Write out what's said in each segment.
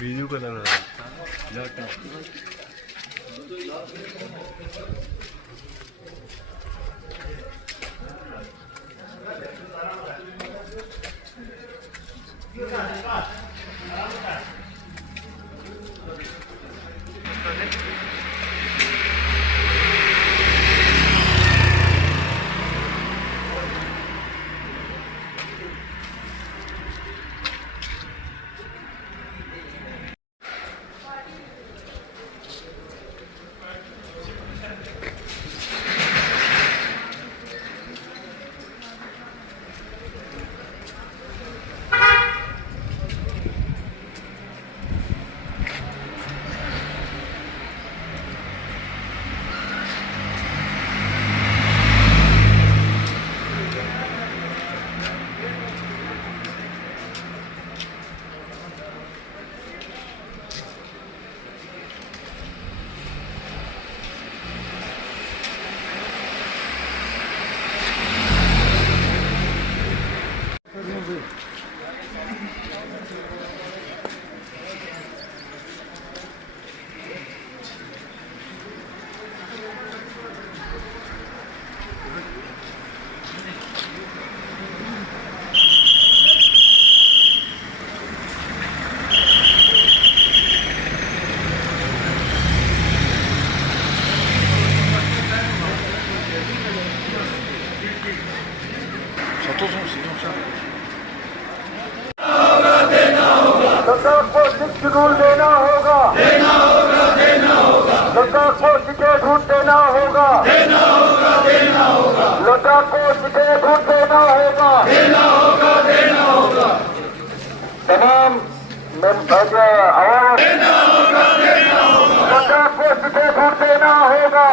Video کا لگ رہا ہے لداخ کو شیڈول دینا ہوگا، لداخ کو ٹکٹ دینا ہوگا، لداخ کو ٹکٹ دینا ہوگا، تمام عوام لداخ کو ٹکٹ دینا ہوگا،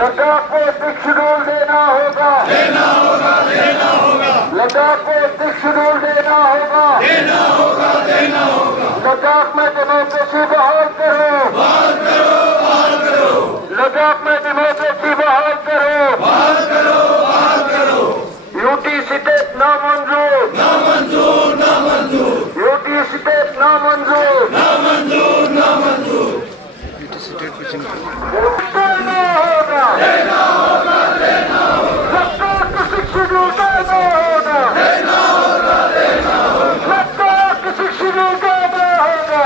لداخ کو شیڈول دینا ہوگا، لداخ کو شیڈول دینا ہوگا، لداخ میں ڈیموکریسی بحال کرو، لداخ میں ڈیموکریسی بحال کرو، یوٹی اسٹیٹ نامنظور، یوٹی اسٹیٹ نامنظور، دینا ہوگا، لداخ کو شیڈول دینا ہوگا، لداخ کو شیڈول دینا ہوگا،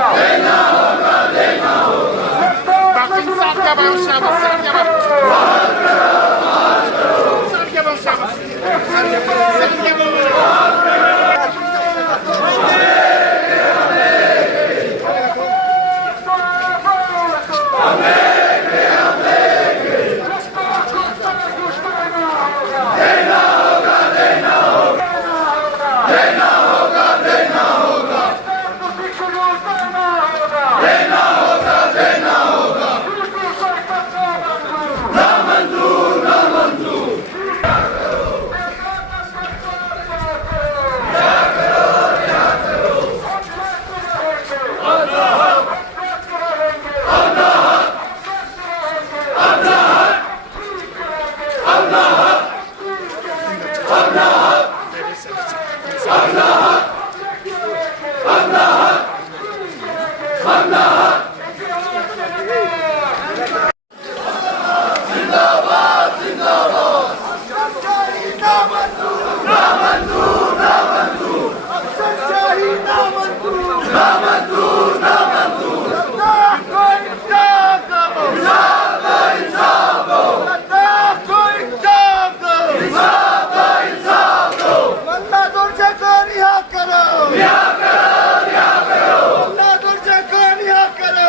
اللہ درجہ کو رہا کرو،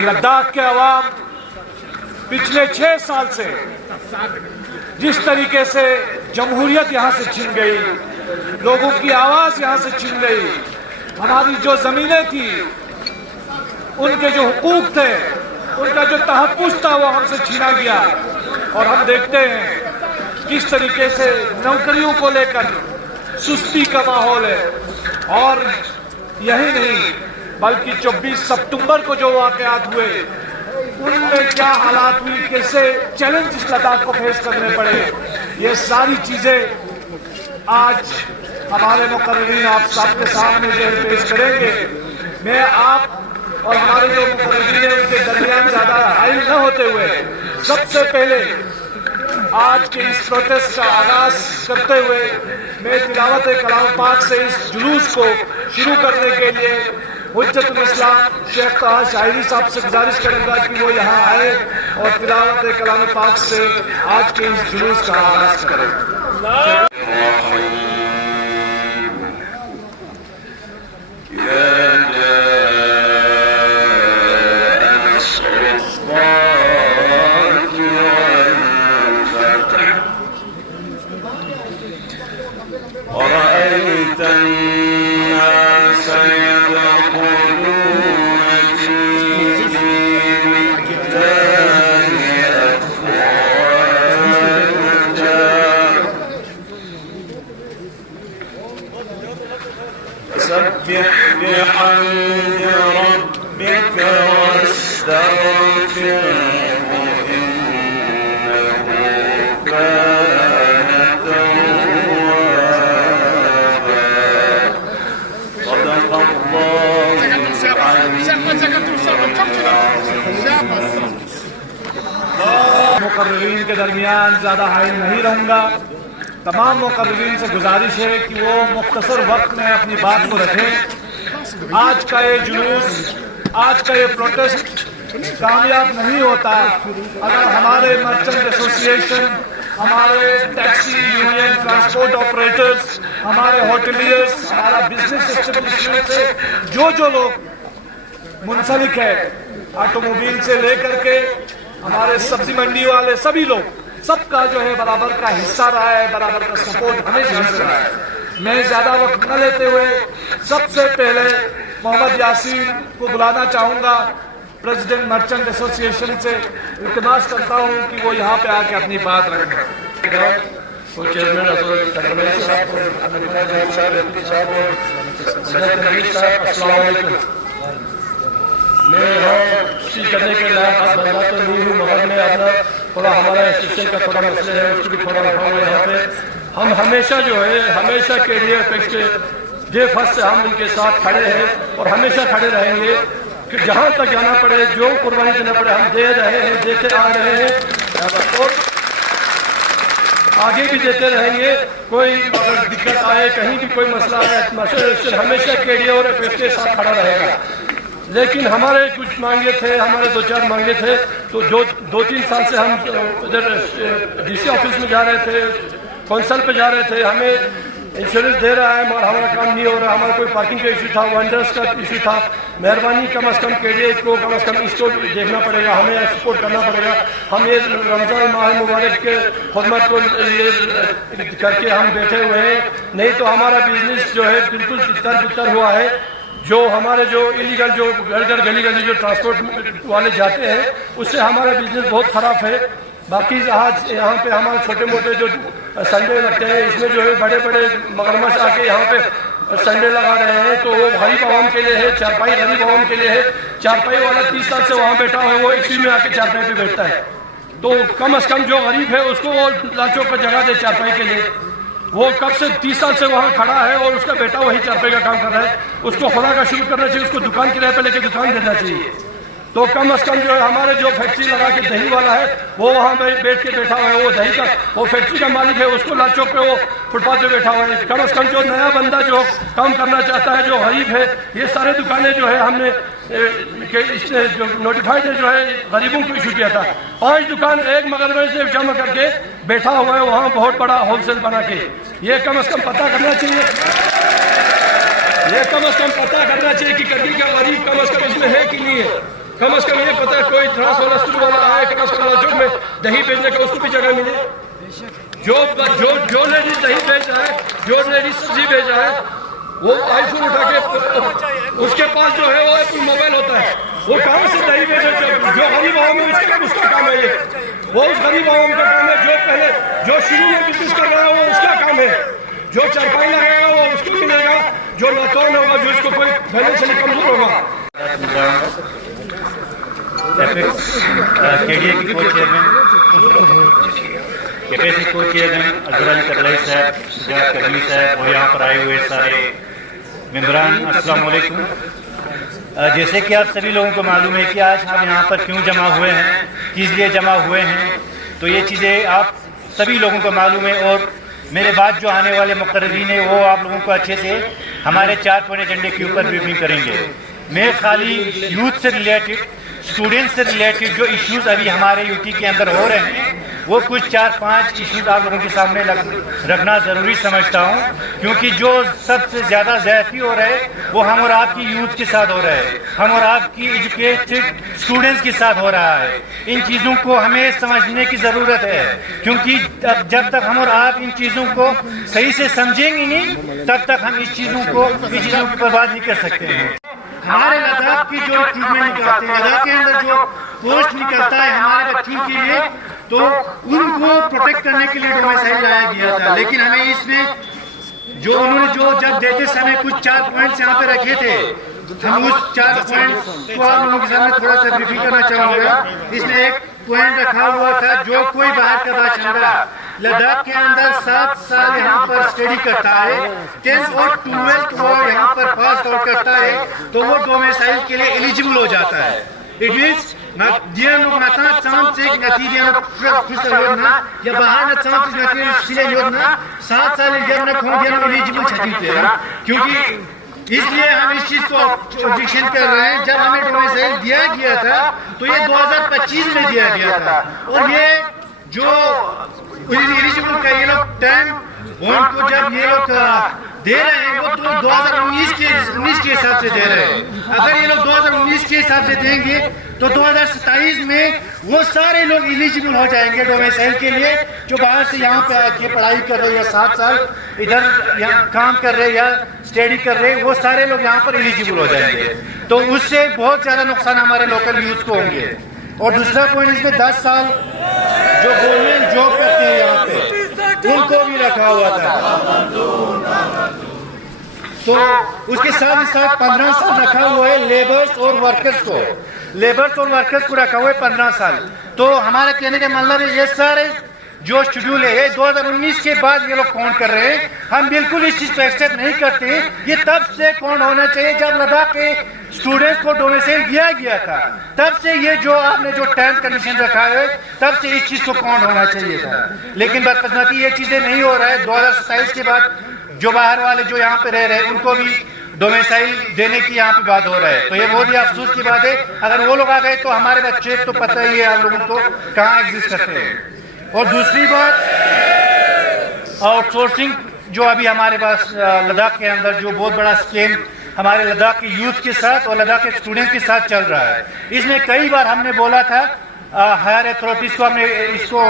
کہ لداخ کے عوام پچھلے 6 سال سے جس طریقے سے جمہوریت یہاں سے چھن گئی، لوگوں کی آواز یہاں سے چھن گئی، ہماری جو زمینیں تھیں، ان کے جو حقوق تھے، ان کا جو تحفظ تھا وہ ہم سے چھینا گیا. اور ہم دیکھتے ہیں کس طریقے سے نوکریوں کو لے کر سستی کا ماحول ہے. اور یہی نہیں بلکہ 24 ستمبر کو جو واقعات ہوئے ان میں کیا حالات ہوئی، کیسے چیلنجز لداخ کو فیس کرنے پڑے، یہ ساری چیزیں آج ہمارے مقررین آپ سب کے سامنے جو پیش کریں گے. میں آپ اور ہمارے جو مقررین ہیں ان کے درمیان زیادہ حائل نہ ہوتے ہوئے سب سے پہلے آج کے اس پروٹیسٹ کا آغاز کرتے ہوئے میں تلاوت کلام پاک سے اس جلوس کو شروع کرنے کے لیے حجت الاسلام شیخ طاہر شاعری صاحب سے گزارش کروں گا کہ وہ یہاں آئے اور تلاوت کلام پاک سے آج کے اس جلوس کا آغاز کریں. ورأيت الناس يدخلون في دين الله أفواجا فسبح بحمد ربك واستغفره مقررین کے درمیان زیادہ حائل نہیں رہوں گا. تمام مقررین سے گزارش ہے کہ وہ مختصر وقت میں اپنی بات کو رکھیں. آج کا یہ جلوس، آج کا یہ پروٹیسٹ کامیاب نہیں ہوتا اگر ہمارے مرچنٹ ایسوسی ایشن، ہمارے ٹیکسی یونین، ٹرانسپورٹ آپریٹرز، ہمارے ہوٹلیئرز، ہمارا بزنس اسٹیبلشمنٹ سے جو لوگ منسلک ہے، آٹو موبائل سے لے کر کے ہمارے سبزی منڈی والے، سبھی لوگ، سب کا جو ہے برابر کا حصہ رہا ہے، برابر کا سپورٹ ہمیں مل رہا ہے. میں زیادہ وقت نہ لیتے ہوئے سب سے پہلے محمد یاسین کو بلانا چاہوں گا. پریزیڈنٹ مرچنٹ ایسوسی ایشن سے التماس کرتا ہوں کہ وہ یہاں پہ آ کے اپنی بات رکھیں. چیئرمین السلام علیکم. میں یہاں اسپیچ کرنے کے لائق آپ بندہ تو نہیں ہوں، مگر میں اپنا تھوڑا ہمارا انسٹیٹیوشن کا تھوڑا مسئلہ ہے اس کو بھی تھوڑا رکھاؤں گا. یہاں پہ ہم ہمیشہ جو ہے ہمیشہ کیریئر ٹیکس کے ڈے فرسٹ سے ہم ان کے ساتھ کھڑے ہیں اور ہمیشہ کھڑے رہیں گے کہ جہاں تک جانا پڑے، جو قربانی دینا پڑے ہم دے رہے ہیں، دیتے آ رہے ہیں اور آگے بھی دیتے رہیں گے. کوئی اگر دقت آئے، کہیں بھی کوئی مسئلہ آئے، ہمیشہ کیریئر اور ٹیکس کے ساتھ کھڑا رہے گا. لیکن ہمارے کچھ مانگے تھے، ہمارے 2-4 مانگے تھے، تو جو 2-3 سال سے ہم ادھر ڈی سی آفس میں جا رہے تھے، کونسل پہ جا رہے تھے. ہمیں انشورنس دے رہا ہے مگر ہمارا کام نہیں ہو رہا. ہمارا کوئی پارکنگ کا ایشو تھا، وینڈرس کا ایشو تھا. مہربانی کم از کم کیڈیٹ کو کم از کم اس کو دیکھنا پڑے گا، ہمیں سپورٹ کرنا پڑے گا. ہم یہ رمضان ماہ مبارک کے خدمت کو یہ کر کے ہم بیٹھے ہوئے ہیں، نہیں تو ہمارا بزنس جو ہے بالکل تتر بتر ہوا ہے. جو ہمارے جو انلیگل جو گھر گلی گلی جو ٹرانسپورٹ والے جاتے ہیں اس سے ہمارا بزنس بہت خراب ہے. باقی آج یہاں پہ ہمارے چھوٹے موٹے جو سنڈے لگتے ہیں اس میں جو ہے بڑے بڑے مگرمچھ آ کے یہاں پہ سنڈے لگا رہے ہیں، تو وہ غریب عوام کے لیے ہے. چارپائی غریب عوام کے لیے ہے. چارپائی والا 30 سال سے وہاں بیٹھا ہوا ہے، وہ ایکچولی میں آ کے چارپائی پہ بیٹھتا ہے. تو کم از کم جو غریب ہے اس کو وہ لال چوک پر جگہ دے چارپائی کے لیے. وہ کب سے 30 سال سے وہاں کھڑا ہے اور اس کا بیٹا وہی چارپائی کا کام کر رہا ہے. اس کو خدا کا شکر کرنا چاہیے، اس کو دکان کرایہ پہ لے کے دکان دینا چاہیے. تو کم از کم جو ہے ہمارے جو فیکٹری لگا کے دہی والا ہے وہ وہاں پہ بیٹھ کے بیٹھا ہوا ہے. وہ دہی کا وہ فیکٹری کا مالک ہے، اس کو لال چوک پہ وہ فٹ پاتھ پہ بیٹھا ہوا ہے. کم از کم جو نیا بندہ جو کام کرنا چاہتا ہے، جو غریب ہے، یہ سارے دکانیں جو ہے ہم نے اس نے جو نوٹیفائڈ ہے جو ہے غریبوں کو ایشو کیا تھا. 5 دکان ایک مغرب سے جمع کر کے بیٹھا ہوا ہے وہاں بہت بڑا ہول سیل بنا کے. یہ کم از کم پتہ کرنا چاہیے، یہ کم از کم پتہ کرنا چاہیے کہ کبھی کا غریب کم از کم اس میں ہے کہ نہیں ہے. कम से कम ये पता है कोई ट्रांस वाला स्टूल वाला आए कम से कम लाजोग में दही बेचने का उसको भी जगह मिले। जो लेडीज दही बेच रहा है, जो लेडीज सब्जी बेच रहा है, वो आईफोन उठा के उसके पास जो है वो कोई मोबाइल होता है, वो कहाँ से दही बेचे? जो गरीब आवाम है उसका काम है ये, वो उस गरीब आवाम का काम है। जो पहले जो शुरू में बिजनेस कर रहा है वो उसका काम है। जो चारपाई लगाएगा वो उसको मिलेगा, जो नाकाम होगा, जो इसको कोई फाइनेंशियली कमजोर होगा। KDA की को चेयरमैन KPSC को चेयरमैन अजहर करलाई साहब, सुजात करमी साहब और यहाँ पर आए हुए सारे मेंबरान, अस्सलाम वालेकुम। जैसे कि आप सभी लोगों को मालूम है कि आज हम यहाँ पर क्यों जमा हुए हैं, किस लिए जमा हुए हैं, तो ये चीज़ें आप सभी लोगों को मालूम है। और मेरे बाद जो आने वाले मुक़र्ररीन हैं वो आप लोगों को अच्छे से हमारे 4 पॉइंट एजेंडे के ऊपर ब्रीफिंग करेंगे। मैं खाली यूथ से रिलेटेड, स्टूडेंट्स से रिलेटेड जो इश्यूज अभी हमारे यूटी के अंदर हो रहे हैं वो कुछ 4-5 इश्यूज आप लोगों के सामने रखना ज़रूरी समझता हूँ, क्योंकि जो सबसे ज़्यादा ज़्यादती हो रहा है वो हम और आपकी यूथ के साथ हो रहा है, हम और आपकी एजुकेटेड स्टूडेंट्स के साथ हो रहा है। इन चीज़ों को हमें समझने की ज़रूरत है, क्योंकि जब तक हम और आप इन चीज़ों को सही से समझेंगे नहीं तब तक हम इस चीज़ों की बर्बाद नहीं कर सकते हैं। हमारे लद्दाख की जो रिक्रूटमेंट निकलते हैं, लद्दाख के अंदर जो पोस्ट निकलता है हमारे बच्चों के लिए, तो उनको प्रोटेक्ट करने के लिए डोमिसाइल लाया गया था। लेकिन हमें इसमें जो उन्होंने जब देते समय कुछ 4 पॉइंट्स यहाँ पे रखे थे, हम उस 4 पॉइंट्स को आप लोगों के सामने थोड़ा सा ब्रीफिंग करना चाहूँगा। इसमें एक पॉइंट रखा हुआ था, जो कोई बाहर का बाशिंदा लद्दाख के अंदर 7 साल यहाँ पर स्टडी करता है, 10th और 12th वो यहाँ पर पास आउट करता है, तो वो डोमिसाइल के लिए एलिजिबल हो जाता है। It means dia nuk na ta çamçek natija në fusërodna या बाहर न चौंतीस नतीजे सिले योजना 7 साल जब न खो दिया एलिजिबल छठी थे, क्योंकि इसलिए हम इस चीज को ऑब्जेक्शन कर रहे हैं। जब हमें डोमिसाइल दिया गया था तो ये 2025 में दिया गया था, और ये जो एलिजिबल का ये लोग टाइम उनको जब ये लोग दे रहे हैं वो तो 2019 के हिसाब से दे रहे हैं। अगर ये लोग 2019 के हिसाब से देंगे तो 2027 में वो सारे लोग एलिजिबल हो जाएंगे डोमिसाइल के लिए, जो बाहर से यहाँ पे आके पढ़ाई कर रहे हैं या 7 साल इधर यहाँ काम कर रहे हैं या स्टडी कर रहे हैं, वो सारे लोग यहाँ पर एलिजिबल हो जाएंगे। तो उससे बहुत ज़्यादा नुकसान हमारे लोकल यूथ को होंगे। और दूसरा पॉइंट इसमें 10 साल जो गवर्नमेंट जॉब करते हैं यहाँ पे उनको भी रखा हुआ था, तो उसके साथ ही साथ 15 साल रखा हुआ है लेबर्स और वर्कर्स को रखा हुआ है 15 साल। तो हमारे कहने का मतलब है ये सारे जो शेड्यूल है 2019 के बाद ये लोग काउंट कर रहे हैं। हम बिल्कुल इस चीज को एक्सेप्ट नहीं करते। ये तब से काउंट होना चाहिए जब लद्दाख के स्टूडेंट्स को डोमिसाइल दिया गया था, तब से ये जो आपने जो टर्म्स कंडीशन रखा है तब से इस चीज को काउंट होना चाहिए था। लेकिन बदकिस्मती ये चीजें नहीं हो रहा है। 2027 के बाद जो बाहर वाले जो यहाँ पे रह रहे हैं उनको भी डोमिसाइल देने की यहाँ पे बात हो रहा है, तो ये बहुत ही अफसोस की बात है। अगर वो लोग आ गए तो हमारे बच्चे तो पता ही है आप लोगों को कहाँ एग्जिस्ट करते हैं। और दूसरी बात आउटसोर्सिंग जो अभी हमारे पास लद्दाख के अंदर जो बहुत बड़ा स्कीम हमारे लद्दाख के यूथ के साथ और लद्दाख के स्टूडेंट्स के साथ चल रहा है, इसमें कई बार हमने बोला था, हायर अथॉरिटीज को हमने इसको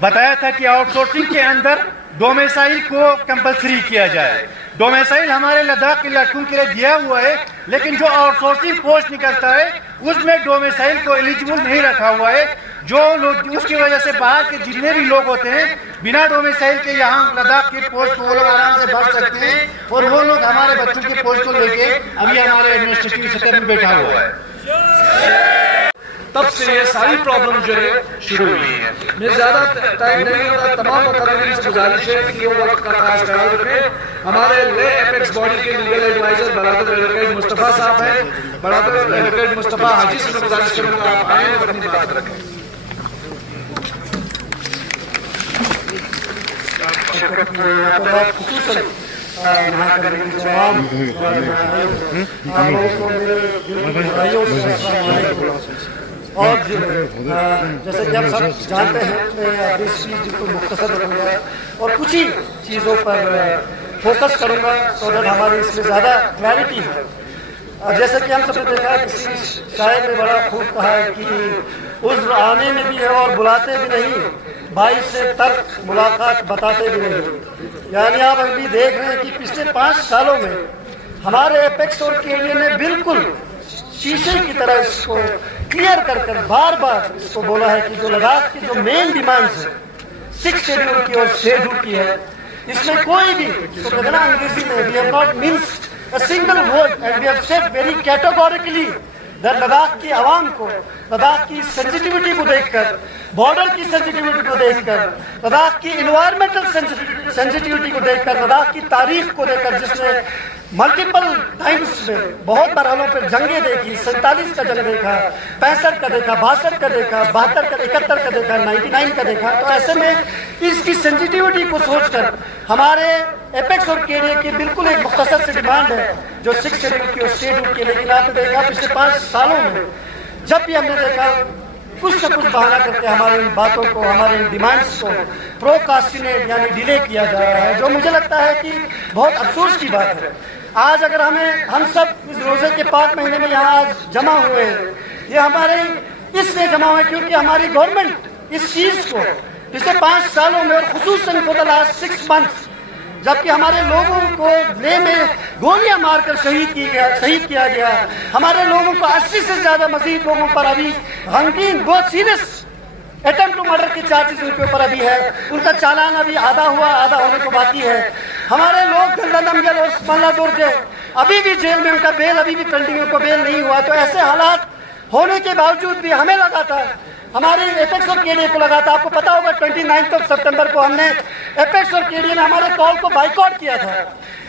बताया था कि आउटसोर्सिंग के अंदर डोमिसाइल को कंपलसरी किया जाए। डोमिसाइल हमारे लद्दाख के लड़कों के लिए दिया हुआ है, लेकिन जो आउटसोर्सिंग पोस्ट निकलता है उसमें डोमिसाइल को एलिजिबल नहीं रखा हुआ है। जो लोग उसकी वजह से बाहर के जितने भी लोग होते हैं बिना डोमिसाइल के यहाँ लद्दाख के पोस्ट को वो लोग आराम से भर सकते हैं, और वो लोग हमारे बच्चों के पोस्ट को लेके अभी हमारे एडमिनिस्ट्रेटिव सेक्टर में बैठा हुआ है। तब से ये सारी प्रॉब्लम जो है शुरू हुई है। मैं ज्यादा टाइम नहीं होता, तमाम मुक़र्ररीन से गुजारिश है कि वो वक्त का खास ख्याल रखें। हमारे ले एपेक्स बॉडी के legal adviser Baradar advocate Mustafa साहब हैं, बरादर एडवोकेट मुस्तफ़ा हाजी से मैं गुजारिश करूँगा आप आएँ और अपनी बात रखें। यहाँ करने की जवाब और जैसे कि आप सब जानते हैं मैं इस चीज़ को मुख्तसर करूँगा और कुछ ही चीज़ों पर फोकस करूँगा सो दैट हमारी इसमें ज़्यादा क्लैरिटी है। اور جیسے کہ ہم سب نے دیکھا ہے کسی شاعر نے بڑا خوب کہا ہے کہ عذر آنے میں بھی ہے اور بلاتے بھی نہیں، باعث سے ترک ملاقات بتاتے بھی نہیں۔ یعنی آپ ابھی دیکھ رہے ہیں کہ پچھلے 5 سالوں میں ہمارے ایپیکس اور KDA نے بالکل شیشے کی طرح اس کو کلیئر کر کر بار بار اس کو بولا ہے کہ جو لداخ کی جو مین ڈیمانڈز ہے 6 شیڈول کی اور شیڈول کی ہے، اس میں کوئی بھی تو کہنا انگریزی میں we have not minced a single word and we have said very categorically that Ladakh کی عوام کو، لداخ کی سینسٹیوٹی کو دیکھ کر، بارڈر کی سینسٹیوٹی کو دیکھ کر، لداخ کی انوائرمنٹل سینسٹیوٹی کو دیکھ کر، لداخ کی تاریخ کو دیکھ کر جس نے ملٹیپل ٹائمز میں بہت مرحلوں پہ جنگیں دیکھی، 47 کا جنگ دیکھا، 65 کا دیکھا، 62 کا دیکھا، 72 کا، 71 کا دیکھا، 99 کا دیکھا، تو ایسے میں اس کی سینسٹیوٹی کو سوچ کر ہمارے ایپیکس اور KDA کی بالکل ایک مختصر سی ڈیمانڈ ہے جو 6 شیڈول کی اور شیڈول کی، لیکن آپ نے دیکھا پچھلے 5 سالوں میں جب بھی ہم نے دیکھا کچھ نہ کچھ بہانہ کر کے ہماری ان باتوں کو، ہمارے ان ڈیمانڈس کو پروکاسٹینیٹ یعنی ڈیلے کیا جا رہا ہے، جو مجھے لگتا ہے کہ بہت افسوس کی بات ہے۔ آج اگر ہم سب اس روزے کے پاک مہینے میں یہاں آج جمع ہوئے ہیں، یہ ہمارے اس لیے جمع ہوئے کیونکہ ہماری گورنمنٹ اس چیز کو پچھلے 5 سالوں میں اور خصوصاً فور دی لاسٹ 6 months جبکہ ہمارے لوگوں کو لے میں گولیاں مار کر شہید کیا گیا، ہمارے لوگوں کو 80 سے زیادہ مزید لوگوں پر ابھی غمگین بہت سیریس اٹمپٹ ٹو مرڈر کی چارجز ان کے اوپر ابھی ہے، ان کا چالان ابھی آدھا ہوا، آدھا ہونے کو باقی ہے۔ ہمارے لوگ گندا نمگل اور ملا درج ابھی بھی جیل میں، ان کا بیل ابھی بھی پینڈنگ، ان کو بیل نہیں ہوا۔ تو ایسے حالات ہونے کے باوجود بھی ہمیں لگا تھا، ہمارے ایپیکس اور KDA کو لگا تھا، آپ کو پتا ہوگا 29 سپتمبر کو ہم نے ایپیکس اور KDA نے ہمارے کال کو بائیکاٹ کیا تھا،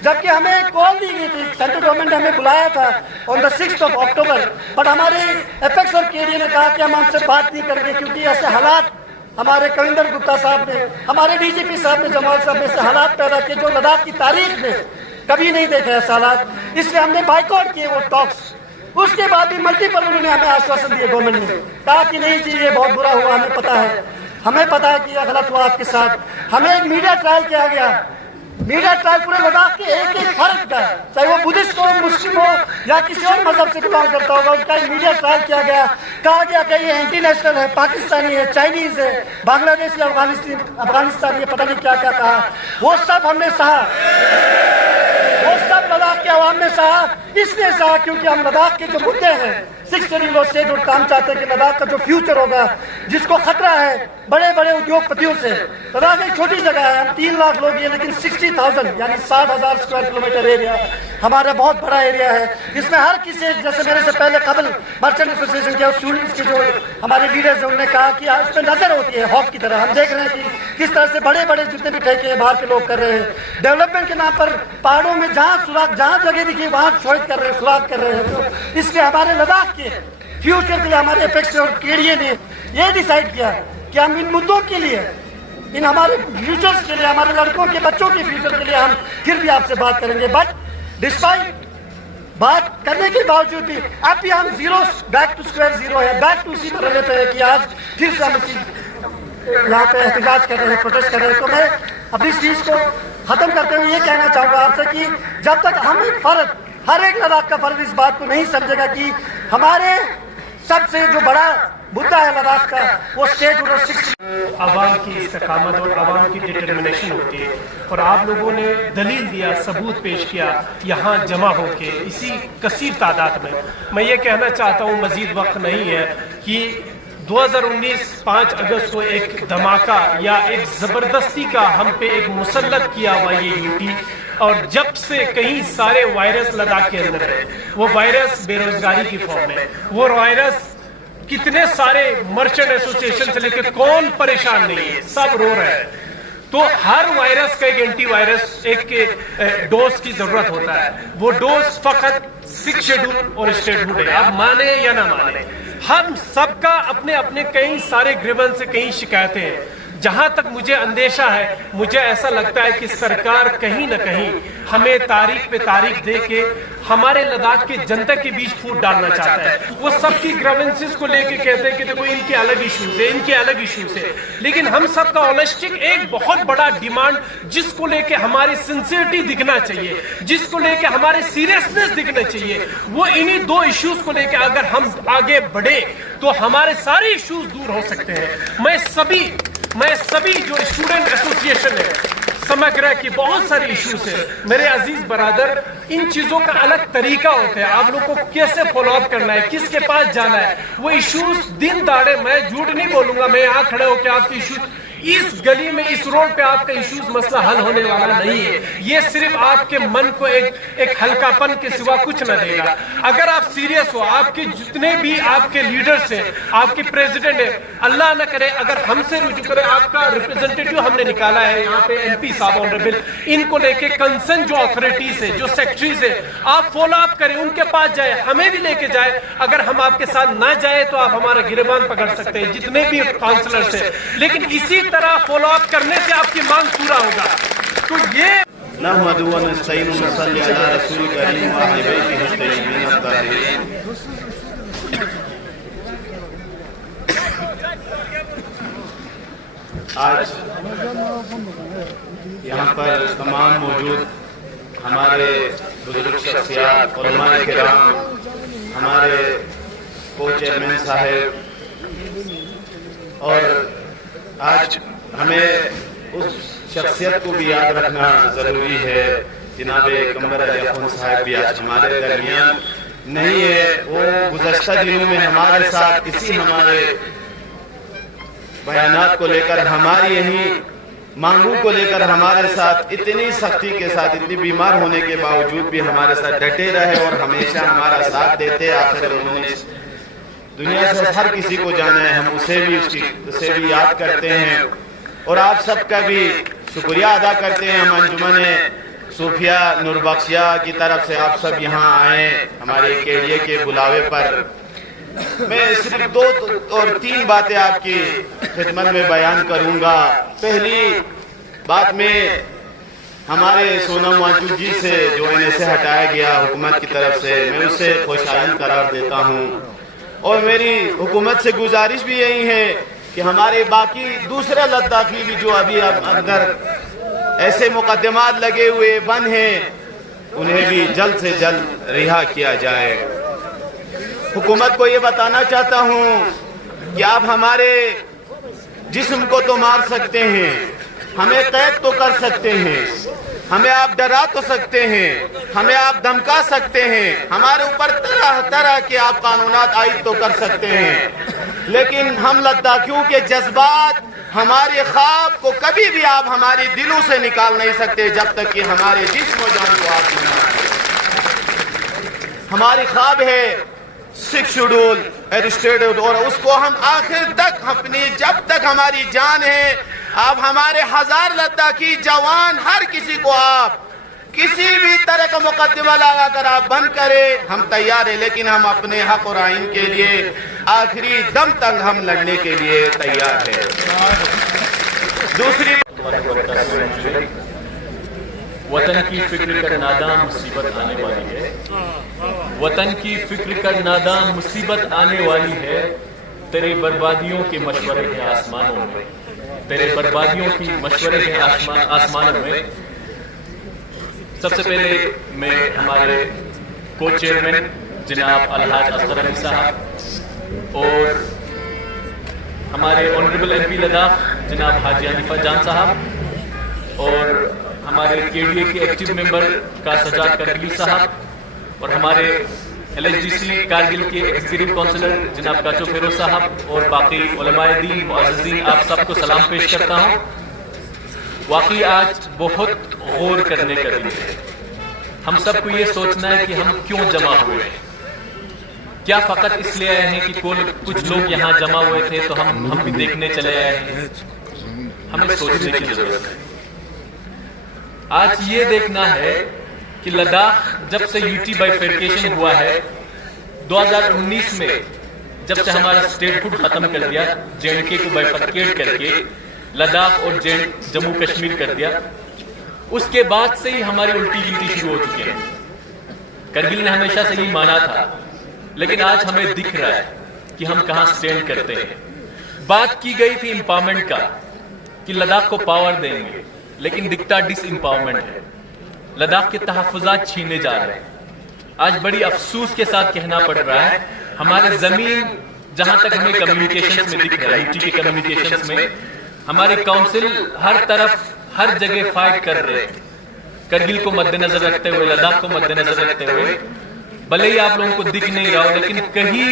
جبکہ ہمیں کال دی گئی تھی، سینٹرل گورنمنٹ نے ہمیں بلایا تھا on the 6th October، but ہمارے ایپیکس اور KDA نے کہا کہ ہم سے بات نہیں کریں گے کیونکہ ایسے حالات ہمارے کویندر گپتا صاحب نے، ہمارے DGP صاحب نے، جمال صاحب نے ایسے حالات پیدا کیے جو لداخ کی تاریخ میں کبھی نہیں دیکھے ایسے حالات، اس لیے ہم نے بائیکاٹ کیے وہ ٹاکس۔ اس کے بعد بھی ملٹیپل انہوں نے ہمیں آشواسن دیے، گورنمنٹ نے کہا کہ نہیں جی یہ بہت برا ہوا، ہمیں پتا ہے کہ یہ غلط ہوا آپ کے ساتھ۔ ہمیں ایک میڈیا ٹرائل کیا گیا، میڈیا ٹرائل پورے لداخ کے ایک فرد کا، چاہے وہ بدھسٹ ہو، مسلم ہو یا کسی اور مذہب سے بلانگ کرتا ہوگا، اس کا ایک میڈیا ٹرائل کیا گیا، کہا گیا کہ یہ اینٹی نیشنل ہے، پاکستانی ہے، چائنیز ہے، بنگلہ دیش یا افغانستان، یہ پتہ نہیں کیا کیا کہا۔ وہ سب ہم نے سہا، وہ سب لداخ کے عوام نے سہا، اس لیے سہا کیونکہ ہم لداخ کے جو مدعے ہیں 6 شیڈول اور شیڈول کا، ہم چاہتے ہیں کہ لداخ کا جو فیوچر ہوگا جس کو خطرہ ہے بڑے بڑے ادیوگ پتیوں سے، لداخ ایک چھوٹی جگہ ہے، ہم 3 لاکھ لوگ ہیں، لیکن 60,000 یعنی 60,000 اسکوائر کلومیٹر ایریا ہمارا بہت بڑا ایریا ہے، جس میں ہر کسی، جیسے میرے سے پہلے قبل مرچنٹ ایسوسیشن کے اسٹوڈنٹس کے جو ہمارے لیڈرز ہیں انہوں نے کہا کہ اس پہ نظر ہوتی ہے ہاک کی طرح، ہم دیکھ رہے ہیں کہ کس طرح سے بڑے بڑے جتنے بھی ٹھیکے ہیں باہر کے لوگ کر رہے ہیں، ڈیولپمنٹ کے نام پر پہاڑوں میں جہاں جگہ دکھی وہاں شوہد کر رہے ہیں، سراغ کر رہے ہیں۔ تو اس لیے ہمارے لداخ کے فیوچر کے لیے ہمارے ایپیکس اور KDA نے یہ ڈیسائیڈ کیا کہ ہم ان مدعوں کے لیے، ان ہمارے فیوچرز کے لیے، ہمارے لڑکوں کے بچوں کے فیوچر کے لیے ہم پھر بھی آپ سے بات کریں گے، بٹ ڈسپائٹ بات کرنے کے باوجود بھی اب بھی ہم بیک ٹو اسکوائر زیرو ہے، بیک ٹو اسی مرحلے پہ ہے کہ آج پھر سے ہم یہاں پہ احتجاج کر رہے ہیں، پروٹیسٹ کر رہے ہیں۔ تو میں اپنی اس چیز کو ختم کرتے ہوئے یہ کہنا چاہوں گا آپ سے کہ جب تک ہم ایک فرد، ہر ایک لداخ کا فرد اس بات کو نہیں سمجھے گا کہ ہمارے سب سے جو بڑا مدعا ہے لداخ کا وہ اسٹیٹ اور 6 عوام کی استقامت اور عوام کی ڈٹرمنیشن ہوتی ہے، اور آپ لوگوں نے دلیل دیا، ثبوت پیش کیا یہاں جمع ہو کے اسی کثیر تعداد میں یہ کہنا چاہتا ہوں، مزید وقت نہیں ہے، کہ 2019 5 اگست کو ایک دھماکہ یا ایک زبردستی کا ہم پہ ایک مسلط کیا ہوا یہ UT، اور جب سے کہیں سارے وائرس لداخ کے اندر ہے، وہ وائرس بے روزگاری کی فارم ہے، وہ وائرس کتنے سارے مرچنٹ ایسوسیشن سے لے کے کون پریشان نہیں ہے، سب رو رہے ہیں۔ تو ہر وائرس کا ایک اینٹی وائرس، ایک ڈوز کی ضرورت ہوتا ہے، وہ ڈوز فقط 6 شیڈول اور اسٹیٹ ہے، آپ مانے یا نہ مانے، ہم سب کا اپنے اپنے کئی سارے گریونس سے کئی شکایتیں ہیں۔ जहां तक मुझे अंदेशा है, मुझे ऐसा लगता है कि सरकार कहीं ना कहीं हमें तारीख पे तारीख दे के हमारे लद्दाख की जनता के बीच फूट डालना चाहता है। वो सबकी ग्रीवेंसेस को लेके कहते हैं कि देखो इनके अलग इश्यूज है, इनके अलग इश्यूज है, लेकिन हम सबका ऑनेस्टिक एक बहुत बड़ा डिमांड जिसको लेके हमारी सिंसियरिटी दिखना चाहिए, जिसको लेके हमारे सीरियसनेस दिखना चाहिए, वो इन्हीं दो इश्यूज को लेके अगर हम आगे बढ़े तो हमारे सारे इश्यूज दूर हो सकते हैं। मैं सभी जो स्टूडेंट एसोसिएशन है समग्र की बहुत सारी इश्यूज है, मेरे अजीज बरादर, इन चीजों का अलग तरीका होता है, आप लोग को कैसे फॉलो अप करना है, किसके पास जाना है, वो इश्यूज दिन दाड़े, मैं झूठ नहीं बोलूंगा, मैं यहाँ खड़े होकर आपके इश्यूज इस गली में, इस रोड पे आपका इश्यूज मसला हल होने वाला नहीं है। ये सिर्फ आपके मन को एक हल्कापन के सिवा कुछ न देगा। अगर आप सीरियस हो, आपके जितने भी आपके लीडर्स हैं, आपके प्रेसिडेंट है, अल्लाह न करे अगर हमसे रुजू करे, आपका रिप्रेजेंटेटिव हमने निकाला है यहाँ पे MP साहब ऑनरेबल, इनको लेके कंसर्न जो अथॉरिटीज है, जो सेक्रेटरीज है, आप फॉलो अप करें, उनके पास जाए, हमें भी लेके जाए। अगर हम आपके साथ ना जाए तो आप हमारा गिरबान पकड़ सकते हैं, जितने भी काउंसलर्स है, लेकिन इसी तरह फॉलो अप करने से आपकी मांग पूरा होगा। तो ये नहमदु व नस्तईनु व नसल्ली अला रसूल करीम व अहले बैतिहि अत्तय्यिबीन अत्ताहिरीन। आज यहाँ पर तमाम मौजूद हमारे बुजुर्ग शख्सियात, उलमाए किराम, हमारे को चेयरमैन साहब, और आज हमें उस शख्सियत को भी याद रखना ज़रूरी है। जनाब कमर अली अख़ुन साहब भी आज हमारे दरमियान नहीं है। वो गुज़श्ता दिनों में हमारे साथ इसी हमारे बयानात को लेकर, हमारी यही मांगों को लेकर हमारे साथ इतनी सख्ती के साथ, इतनी बीमार होने के बावजूद भी हमारे साथ डटे रहे और हमेशा हमारा साथ देते। आखिर उन्होंने दुनिया से हर किसी को जाना है, हम उसे भी याद करते हैं और आप सबका भी शुक्रिया अदा करते हैं। हम अंजुमन सूफिया नूरबख्शिया की तरफ से आप सब यहाँ आए हमारे केडिए के बुलावे पर। मैं सिर्फ 2 और 3 बातें आपकी खिदमत में बयान करूँगा। पहली बात में हमारे सोनम वांचू जी से, जो इन्हें से हटाया गया हुकूमत की तरफ से, मैं उसे खुशाइंद करार देता हूँ और मेरी हुकूमत से गुजारिश भी यही है कि हमारे बाकी दूसरे लद्दाखी भी जो अभी अंदर ऐसे मुकदमात लगे हुए बंद हैं, उन्हें भी जल्द से जल्द रिहा किया जाए। हुकूमत को ये बताना चाहता हूँ कि आप हमारे जिस्म को तो मार सकते हैं, हमें कैद तो कर सकते हैं, हमें आप डरा तो सकते हैं, हमें आप धमका सकते हैं, हमारे ऊपर तरह तरह के आप कानूनात आयद तो कर सकते हैं, लेकिन हम लद्दाखियों के जज्बात, हमारे ख्वाब को कभी भी आप हमारे दिलों से निकाल नहीं सकते जब तक कि हमारे जिस्म जान को आप हमारी ख्वाब है 6 शेड्यूल एडिस्टेड, और उसको हम आखिर तक अपनी, जब तक हमारी जान है, आप हमारे 1000 लद्दाखी जवान, हर किसी को आप किसी भी तरह का मुकदमा लगाकर आप बंद करें, हम तैयार हैं, लेकिन हम अपने हक और आइन के लिए आखिरी दम तक हम लड़ने के लिए तैयार हैं। दूसरी वतन की फिक्र कर नादाम मुसीबत आने वाली है, वतन की फिक्र कर नादाम मुसीबत आने वाली है, तेरे बर्बादियों के मशवरे हैं आसमानों में, तेरे बर्बादियों की मशवरे हैं आसमानों में। सबसे पहले मैं हमारे को चेयरमैन जनाब अलहाज असगर अली साहब और हमारे ऑनरेबल MP लद्दाख जनाब हाजी हनीफा जान साहब और हमारे केडीए के एक्टिव मेंबर का सजाद करगली साहब और हमारे LHDC कारगिल के एग्जीक्यूटिव काउंसिलर जनाब काचो फेरोज साहब और बाकी उलमाए दीन मुअज़्ज़िज़ीन, आप सबको सलाम पेश करता हूँ। वाकई आज बहुत गौर करने का दिन है। हम सबको ये सोचना है कि हम क्यों जमा हुए हैं। क्या फकत इसलिए आए हैं कि कुछ लोग यहाँ जमा हुए थे तो हम भी देखने चले आए हैं? हमें सोचने की जरूरत है। आज ये देखना है कि लद्दाख जब से यूटी बाइफर्केशन हुआ है 2019 में, जब से हमारा स्टेटहुड खत्म कर दिया, JNK को बाइफर्केट करके, लद्दाख और जम्मू कश्मीर कर दिया, उसके बाद से ही हमारी उल्टी गिनती शुरू हो चुकी है। करगिल ने हमेशा से ही माना था, लेकिन आज हमें दिख रहा है कि हम कहां स्टैंड करते हैं। बात की गई थी एम्पावरमेंट का कि लद्दाख को पावर देंगे, लेकिन दिखता डिस एम्पावरमेंट है। लद्दाख के तहफ़्फ़ुज़ात छीने जा रहे हैं। आज बड़ी अफसोस के साथ कहना पड़ रहा है, हमारे जमीन जहां तक हमें कम्युनिकेशंस में दिख रहा है, यूटी के कम्युनिकेशंस में हमारे काउंसिल हर तरफ हर जगह फाइट कर रहे हैं, करगिल को मद्देनजर रखते हुए, लद्दाख को मद्देनजर रखते हुए। भले ही आप लोगों को दिख नहीं रहा हो, लेकिन कहीं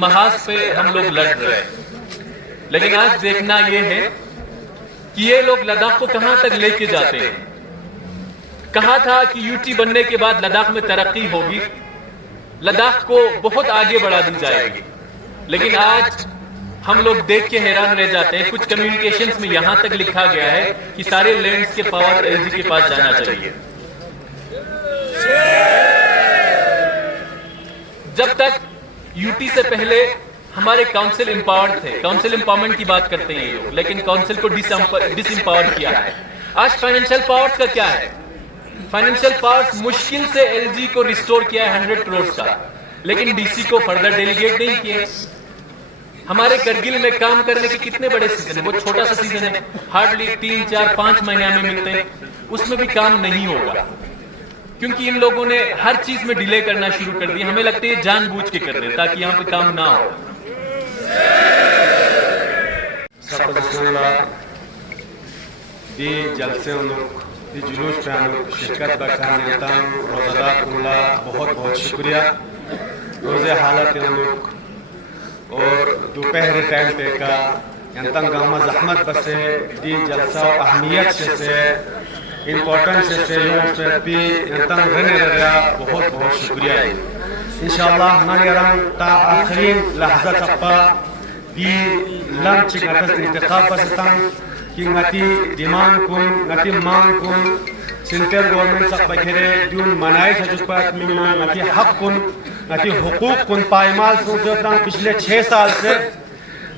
महाज पे हम लोग लड़ रहे हैं। लेकिन आज देखना यह है कि ये लोग लद्दाख को कहां तक लेके जाते हैं। कहा था कि यूटी बनने के बाद लद्दाख में तरक्की होगी, लद्दाख को बहुत आगे बढ़ा दी जाएगी, लेकिन आज हम लोग देख के हैरान रह जाते हैं। कुछ कम्युनिकेशंस में यहां तक लिखा गया है कि सारे लैंड्स के पावर एलजी के पास जाना चाहिए। जब तक यूटी से पहले हमारे काउंसिल एम्पावर्ड थे, काउंसिल एम्पावरमेंट की बात करते हैं ये लोग, लेकिन काउंसिल को डिसएम्पावर्ड किया है। आज फाइनेंशियल पावर्स का क्या है? फाइनेंशियल पावर्स मुश्किल से एलजी को रिस्टोर किया है 100 करोड़ का, लेकिन डीसी को फर्दर डेलीगेट नहीं किए। हमारे करगिल में काम करने के कितने बड़े सीजन है, वो छोटा सा सीजन है, हार्डली 3, 4, 5 महीने में मिलते हैं, उसमें भी काम नहीं होगा, क्योंकि इन लोगों ने हर चीज में डिले करना शुरू कर दिया। हमें लगता है जानबूझ के कर रहे हैं ताकि यहाँ पे काम ना हो। दी जलसे दी जुलूस पे शिरकत बखाने रोज़ा कुमला बहुत बहुत शुक्रिया। रोज़े हालत और दोपहर टाइम पे का यंतम गामा जहमत बसे दी जलसा अहमियत से इम्पोर्टेंस से पी यंतम रहने रहा बहुत बहुत शुक्रिया। इंशाअल्लाह हमारे ता आखिरी लहजा तप्पा दी लंच गतस इंतखाब बसतन कि ngati demand kun ngati mang kun central government सब बखेरे जून मनाए सजुपात में ngati हक kun ngati हुकूक kun पायमाल सोचता पिछले 6 साल से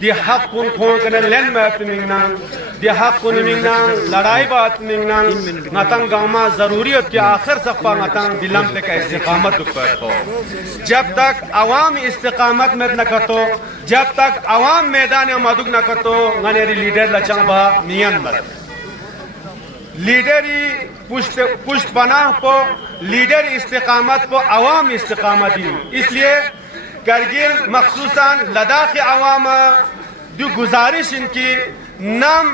दी हक kun फोन करने लैंड में अपनिंगना दी हक kun मिंगना लड़ाई बात मिंगना ngतंग गामा जरूरियत के आखिर सफा ngतंग दिलम पे का इस्तिकामत पर हो। जब तक आवाम इस्तिकामत में न करतो, जब तक आवाम मैदान मदुक न करतो ngनेरी लीडर लचंबा मियन मत लीडरी पुष्ट पनाह को लीडर इस्तिकामत को आवाम इस्तिकामत दी। इसलिए करगिल मखसूसन लद्दाख आवाम जो गुजारिश इनकी नम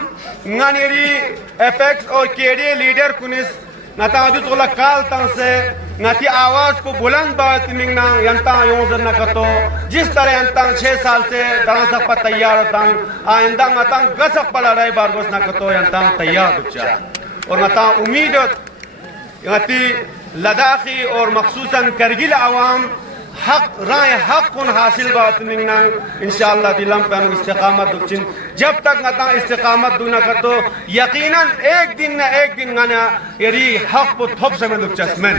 ngनेरी एपेक्स और केडे लीडर कुनिस नतादु तोला काल तंग से ngati आवाज को बुलंद बात मिंगना यंता योजन न करतो। जिस तरह यंता 6 साल से दांसा पर तैयार होता आइंदा ngता गसक पर लड़ाई बारगोस न करतो यंता तैयार बच्चा और ngता उम्मीद ngati लद्दाखी और मखसूसन करगिल आवाम हक राय हक कुन हासिल बात मिंगना इंशाअल्लाह दिलम पे इस्तिकामत दुचिन। जब तक ngता इस्तिकामत दुना करतो यकीनन एक दिन न एक दिन ngana यरी हक को थोप से में दुचसमन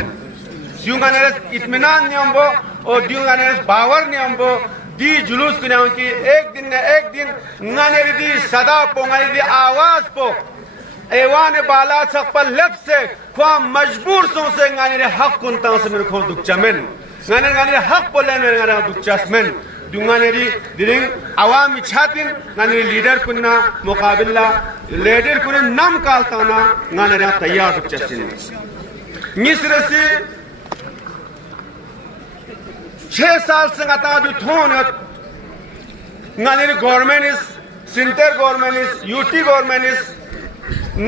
दियोंगानेरस इत्मीनान नियमबो और दियोंगानेरस बावर नियमबो दी जुलूस को नियम की एक दिन न एक दिन ngनेरी दी सदा पोंगारी दी आवाज पो एवान बाला सकपल लब से ख्वा मजबूर सो से ngनेरी हक कुन ता से मेरे को दुचमन ngनेरी हक बोले ngनेरी दुचसमन दुंगानेरी दिरिंग आवामी छातिन ngनेरी लीडर कुन्ना मुकाबिला लीडर कुन नाम कालताना ngनेरी तैयार दुचसिन मिस्र से 6 साल से ngata du thon ngane government इस सेंट्रल गवर्नमेंट इस यूटी गवर्नमेंट इस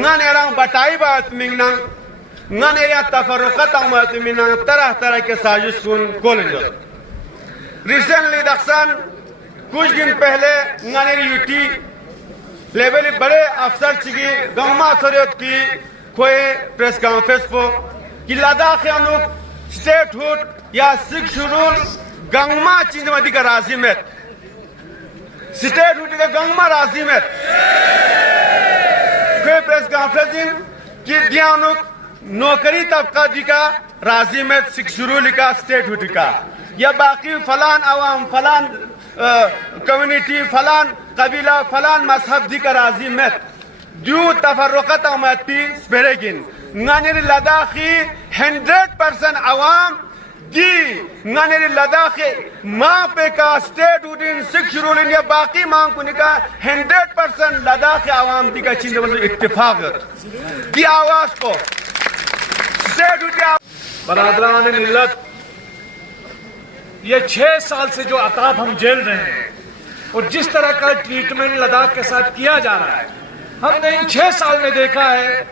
ngane रंग बटाई बात मिंगना ngane या तफरुकत बात मिंगना तरह तरह के साजिश कुन कोलेंजो। रिसेंटली दक्षण कुछ दिन पहले ngane यूटी लेवल बड़े अफसर चिगी गम्मा सरियत की कोई प्रेस कॉन्फ्रेंस को कि लद्दाख अनुक स्टेटहुड या सिख शुरूल गंगमा चिंदमती का राजी में स्टेटहुड का गंगमा राजी में कोई प्रेस कॉन्फ्रेंस की दियानुक नौकरी तबका जी का राजी में सिख शुरूल का स्टेटहुड का या बाकी फलान आवाम फलान कम्युनिटी फलान कबीला फलान मजहब दी का राजी में دو تفرقت آمد پی سپرگین نانیر لداخی 100% عوام دی نانیر لداخی ماں پہ کا سٹیٹ اودین سکھ شرولین یا باقی ماں کو نکا 100% لداخی عوام دی کا چیز والے اتفاق دی آواز کو سٹیٹ اودین برادران ملت، یہ 6 سال سے جو عطاب ہم جیل رہے ہیں اور جس طرح کا ٹریٹمنٹ لداخ کے ساتھ کیا جا رہا ہے، ہم نے ان 6 سال میں دیکھا ہے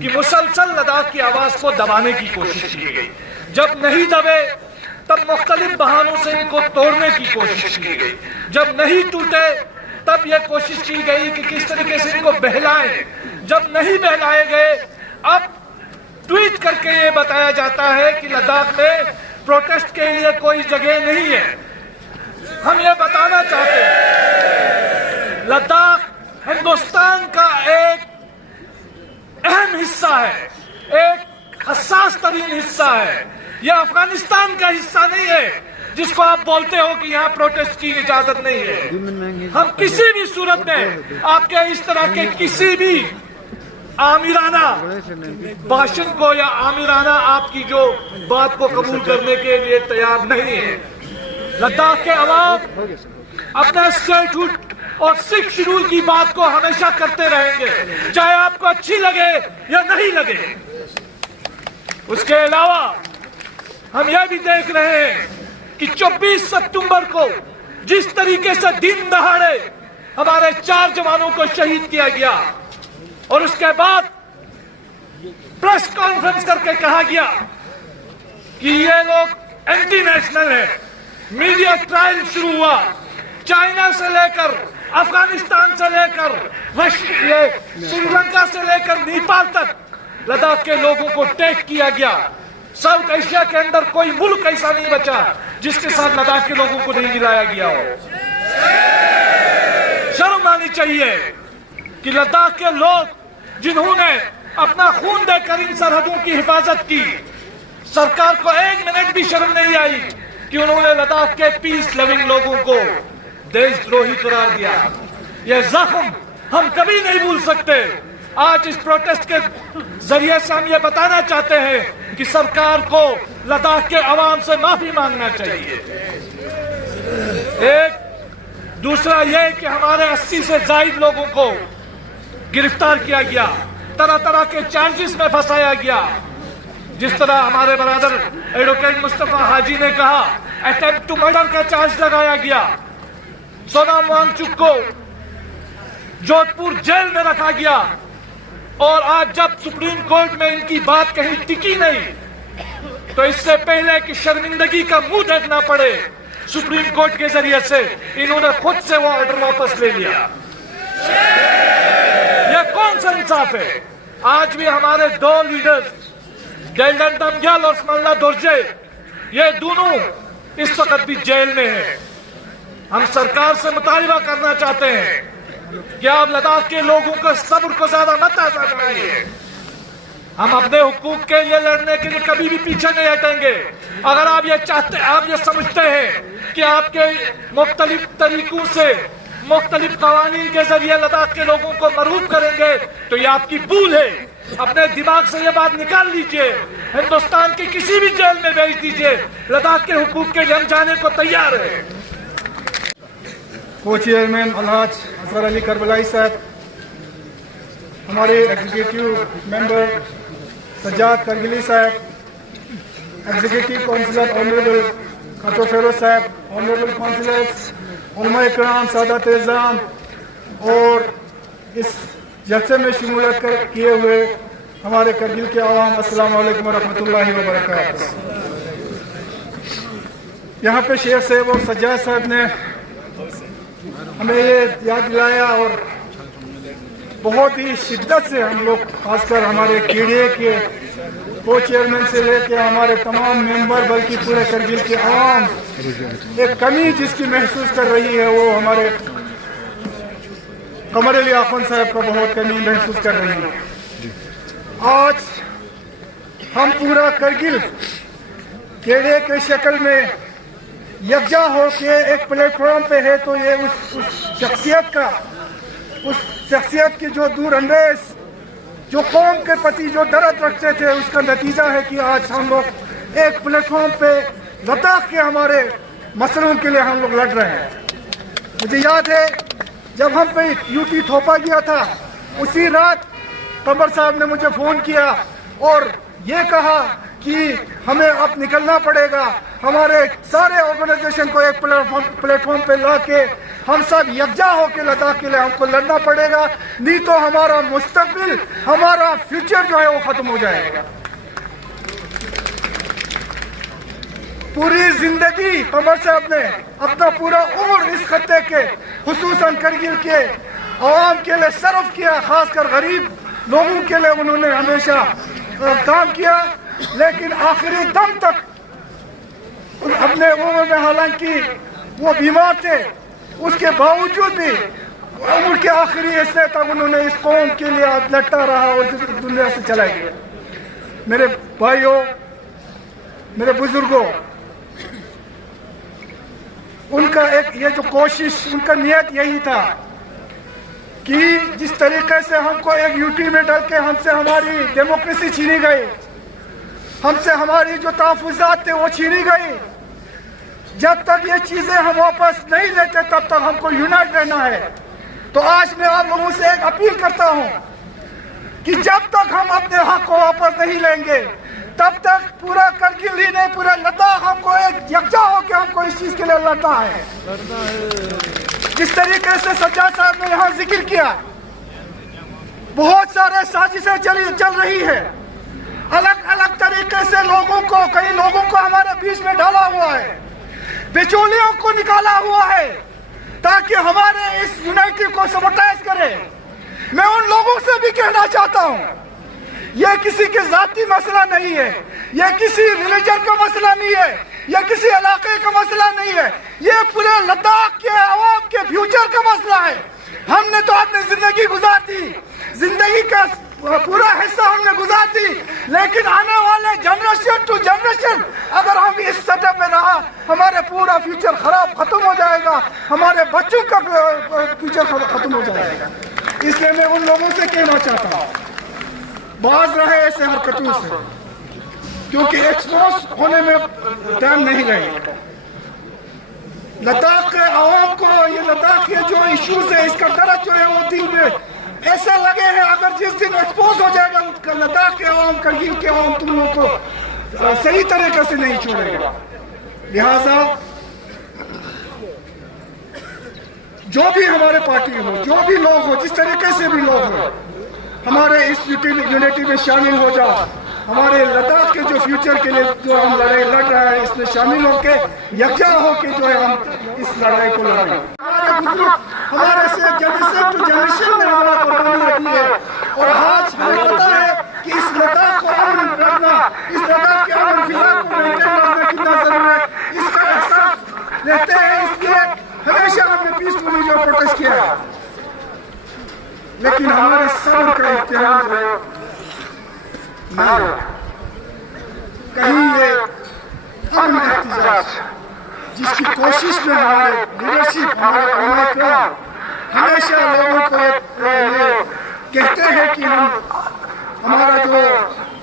کہ مسلسل لداخ کی آواز کو دبانے کی کوشش کی گئی. جب نہیں دبے تب مختلف بہانوں سے ان کو توڑنے کی کوشش کی گئی. جب نہیں ٹوٹے تب یہ کوشش کی گئی کہ کس طریقے سے ان کو بہلائیں. جب نہیں بہلائے گئے اب ٹویٹ کر کے یہ بتایا جاتا ہے کہ لداخ میں پروٹیسٹ کے لیے کوئی جگہ نہیں ہے. ہم یہ بتانا چاہتے ہیں لداخ ہندوستان کا ایک اہم حصہ ہے، ایک حساس ترین حصہ ہے. یہ افغانستان کا حصہ نہیں ہے جس کو آپ بولتے ہو کہ یہاں پروٹیسٹ کی اجازت نہیں ہے. ہم کسی بھی صورت میں آپ کے اس طرح کے کسی بھی آمیرانہ بھاشن کو یا آمیرانہ آپ کی جو بات کو قبول کرنے کے لیے تیار نہیں ہے. لداخ کے عوام اپنا اسٹیٹ ہوڈ اور سکھ شیڈول کی بات کو ہمیشہ کرتے رہیں گے، چاہے آپ کو اچھی لگے یا نہیں لگے. اس کے علاوہ ہم یہ بھی دیکھ رہے ہیں کہ 24 ستمبر کو جس طریقے سے دن دہاڑے ہمارے 4 جوانوں کو شہید کیا گیا اور اس کے بعد پریس کانفرنس کر کے کہا گیا کہ یہ لوگ اینٹی نیشنل ہیں. میڈیا ٹرائل شروع ہوا چائنا سے لے کر افغانستان سے لے کر سری لنکا سے لے کر نیپال تک لداخ کے لوگوں کو ٹیک کیا گیا. ساؤتھ ایشیا کے اندر کوئی ملک ایسا نہیں بچا جس کے ساتھ لداخ کے لوگوں کو نہیں ملایا گیا ہو. شرم آنی چاہیے کہ لداخ کے لوگ جنہوں نے اپنا خون دے کر ان سرحدوں کی حفاظت کی، سرکار کو 1 منٹ بھی شرم نہیں آئی کہ انہوں نے لداخ کے پیس لونگ لوگوں کو دیش دروہی قرار دیا. یہ زخم ہم کبھی نہیں بھول سکتے. آج اس پروٹیسٹ کے ذریعے سے ہم یہ بتانا چاہتے ہیں کہ سرکار کو لداخ کے عوام سے معافی مانگنا چاہیے. ایک دوسرا یہ کہ ہمارے 80 سے زائد لوگوں کو گرفتار کیا گیا، طرح طرح کے چارجز میں پھنسایا گیا. جس طرح ہمارے برادر ایڈوکیٹ مصطفیٰ حاجی نے کہا اٹیمپٹ ٹو مرڈر کا چارج لگایا گیا. سونام وانگچک کو جودھ پور جیل میں رکھا گیا اور آج جب سپریم کورٹ میں ان کی بات کہیں ٹکی نہیں تو اس سے پہلے کہ شرمندگی کا منہ دیکھنا پڑے سپریم کورٹ کے ذریعے سے انہوں نے خود سے وہ آرڈر واپس لے لیا. یہ کون سا انصاف ہے؟ آج بھی ہمارے 2 لیڈرز گیلڈن دمگیال اور اسملنا دورجے یہ دونوں اس وقت بھی جیل میں ہیں. ہم سرکار سے مطالبہ کرنا چاہتے ہیں کہ آپ لداخ کے لوگوں کا صبر کو زیادہ مت آزمائیے. ہم اپنے حقوق کے لیے لڑنے کے لیے کبھی بھی پیچھے نہیں ہٹیں گے. اگر آپ یہ چاہتے، آپ یہ سمجھتے ہیں کہ آپ کے مختلف طریقوں سے مختلف قوانین کے ذریعے لداخ کے لوگوں کو مرعوب کریں گے تو یہ آپ کی بھول ہے. اپنے دماغ سے یہ بات نکال لیجئے. ہندوستان کی کسی بھی جیل میں بھیج دیجئے، لداخ کے حقوق کے لیے ہم جانے کو تیار ہیں. کو چیئرمین الحاج اظہر علی کربلائی صاحب، ہمارے ایگزیکٹو ممبر سجاد کرگلی صاحب، ایگزیکٹو کونسلر آنریبل خطو فیروز صاحب، آنریبل کونسلرز، علماء اکرام، سادات اعظام اور اس جلسے میں شمولیت کیے ہوئے ہمارے کرگل کے عوام، السلام علیکم ورحمۃ اللہ وبرکاتہ. یہاں پہ شیخ صاحب اور سجاد صاحب نے ہمیں یہ یاد دلایا اور بہت ہی شدت سے ہم لوگ، خاص کر ہمارے کیڑے کے کو چیئرمین سے لے کے ہمارے تمام ممبر بلکہ پورے کرگل کے عوام ایک کمی جس کی محسوس کر رہی ہے وہ ہمارے قمر علی آخوند صاحب کا بہت کمی محسوس کر رہی ہے. آج ہم پورا کرگل کیڑے کے شکل میں یکجا ہو کے ایک پلیٹ فارم پہ ہے تو یہ اس شخصیت کا उस शख्सियत की जो दूर अंदेज, जो कौम के प्रति जो दर्द रखते थे, उसका नतीजा है कि आज हम लोग एक प्लेटफॉर्म पे लद्दाख के हमारे मसलों के लिए हम लोग लड़ रहे हैं। मुझे याद है जब हम पे यूटी थोपा गया था, उसी रात कमर साहब ने मुझे फ़ोन किया और ये कहा कि हमें अब निकलना पड़ेगा, हमारे सारे ऑर्गेनाइजेशन को एक प्लेटफॉर्म पे ला के हम सब यकजा होकर लद्दाख के लिए हमको लड़ना पड़ेगा, नहीं तो हमारा मुस्तकबिल, हमारा फ्यूचर जो है वो ख़त्म हो जाएगा। पूरी जिंदगी कमर साहब ने अपना पूरा उम्र इस खत्ते के, खुसूसन करगिल के आवाम के लिए सर्व किया, खासकर गरीब लोगों के लिए उन्होंने हमेशा काम किया, लेकिन आखिरी दम तक अपने उम्र में, हालांकि वो बीमार थे, उसके बावजूद भी उम्र के आखिरी हिस्से तक उन्होंने इस कौम के लिए लड़ता रहा और दुनिया से चला गया। मेरे भाइयों, मेरे बुजुर्गों, उनका एक ये जो कोशिश, उनका नियत यही था कि जिस तरीके से हमको एक यूटी में डाल के हमसे हमारी डेमोक्रेसी छीनी गई, हमसे हमारी जो तहफ़्फ़ुज़ात थे वो छीनी गई, जब तक ये चीज़ें हम वापस नहीं लेते तब तक हमको यूनाइट रहना है। तो आज मैं आप लोगों से एक अपील करता हूँ कि जब तक हम अपने हक को वापस नहीं लेंगे, तब तक पूरा करगिल ही नहीं, पूरा लद्दाख हमको एक यकजा होकर हमको इस चीज़ के लिए लड़ना है। जिस तरीके से सज्जाद साहब ने यहाँ जिक्र किया, बहुत सारे साजिशें चल रही है, अलग अलग तरीके से लोगों को, कई लोगों को हमारे बीच में डाला हुआ है, बिचौलियों को निकाला हुआ है ताकि हमारे इस यूनिटी को सबोटाइज करे। मैं उन लोगों से भी कहना चाहता हूँ, यह किसी के जाती मसला नहीं है, यह किसी रिलीजन का मसला नहीं है, यह किसी इलाके का मसला नहीं है, यह पूरे लद्दाख के आवाम के फ्यूचर का मसला है। हमने तो अपनी जिंदगी गुजार दी, जिंदगी का पूरा हिस्सा हमने गुजार दी, लेकिन आने वाले जनरेशन टू जनरेशन अगर हम इस सेटअप में रहा, हमारे पूरा फ्यूचर खत्म हो जाएगा, हमारे बच्चों का फ्यूचर खत्म हो जाएगा। इसलिए मैं उन लोगों से कहना चाहता हूँ, बाज रहे ऐसे हरकतों से, क्योंकि एक्सपोज होने में टाइम नहीं लगेगा। लद्दाख के आवाम को, ये लद्दाख के जो इश्यूज है, इसका दर्द जो है वो दिल में ऐसे लगे हैं, अगर जिस दिन एक्सपोज हो जाएगा लद्दाख के आवाम, करगिल के आवाम तुम लोग को सही तरीके से नहीं छोड़ेगा। लिहाजा जो भी हमारे पार्टी हो, जो भी लोग हो, जिस तरीके से भी लोग हो, हमारे इस यूनिटी में शामिल हो जाओ। हमारे लद्दाख के जो फ्यूचर के लिए जो हम लड़ाई लड़ रहे हैं, इसमें शामिल होके यकजा होके जो है हम इस लड़ाई को लड़ेंगे। हमारे बुजुर्ग, हमारे से जनरेशन टू जनरेशन ने हमारा कुर्बानी दी है, और आज हमें पता है कि इस लद्दाख को अमन रखना, इस लद्दाख के अमन फिजा को मेंटेन रखना कितना जरूरी है, इसका एहसास लेते हैं। इसलिए हमेशा हमने पीसफुली जो प्रोटेस्ट किया है, लेकिन हमारे सब्र का इम्तिहान जो है नहीं, कहीं ये अमन एहतिजाज जिसकी कोशिश में हमारे लीडरशिप, हमारे उलमा हमेशा लोगों को ये कहते हैं कि हमारा जो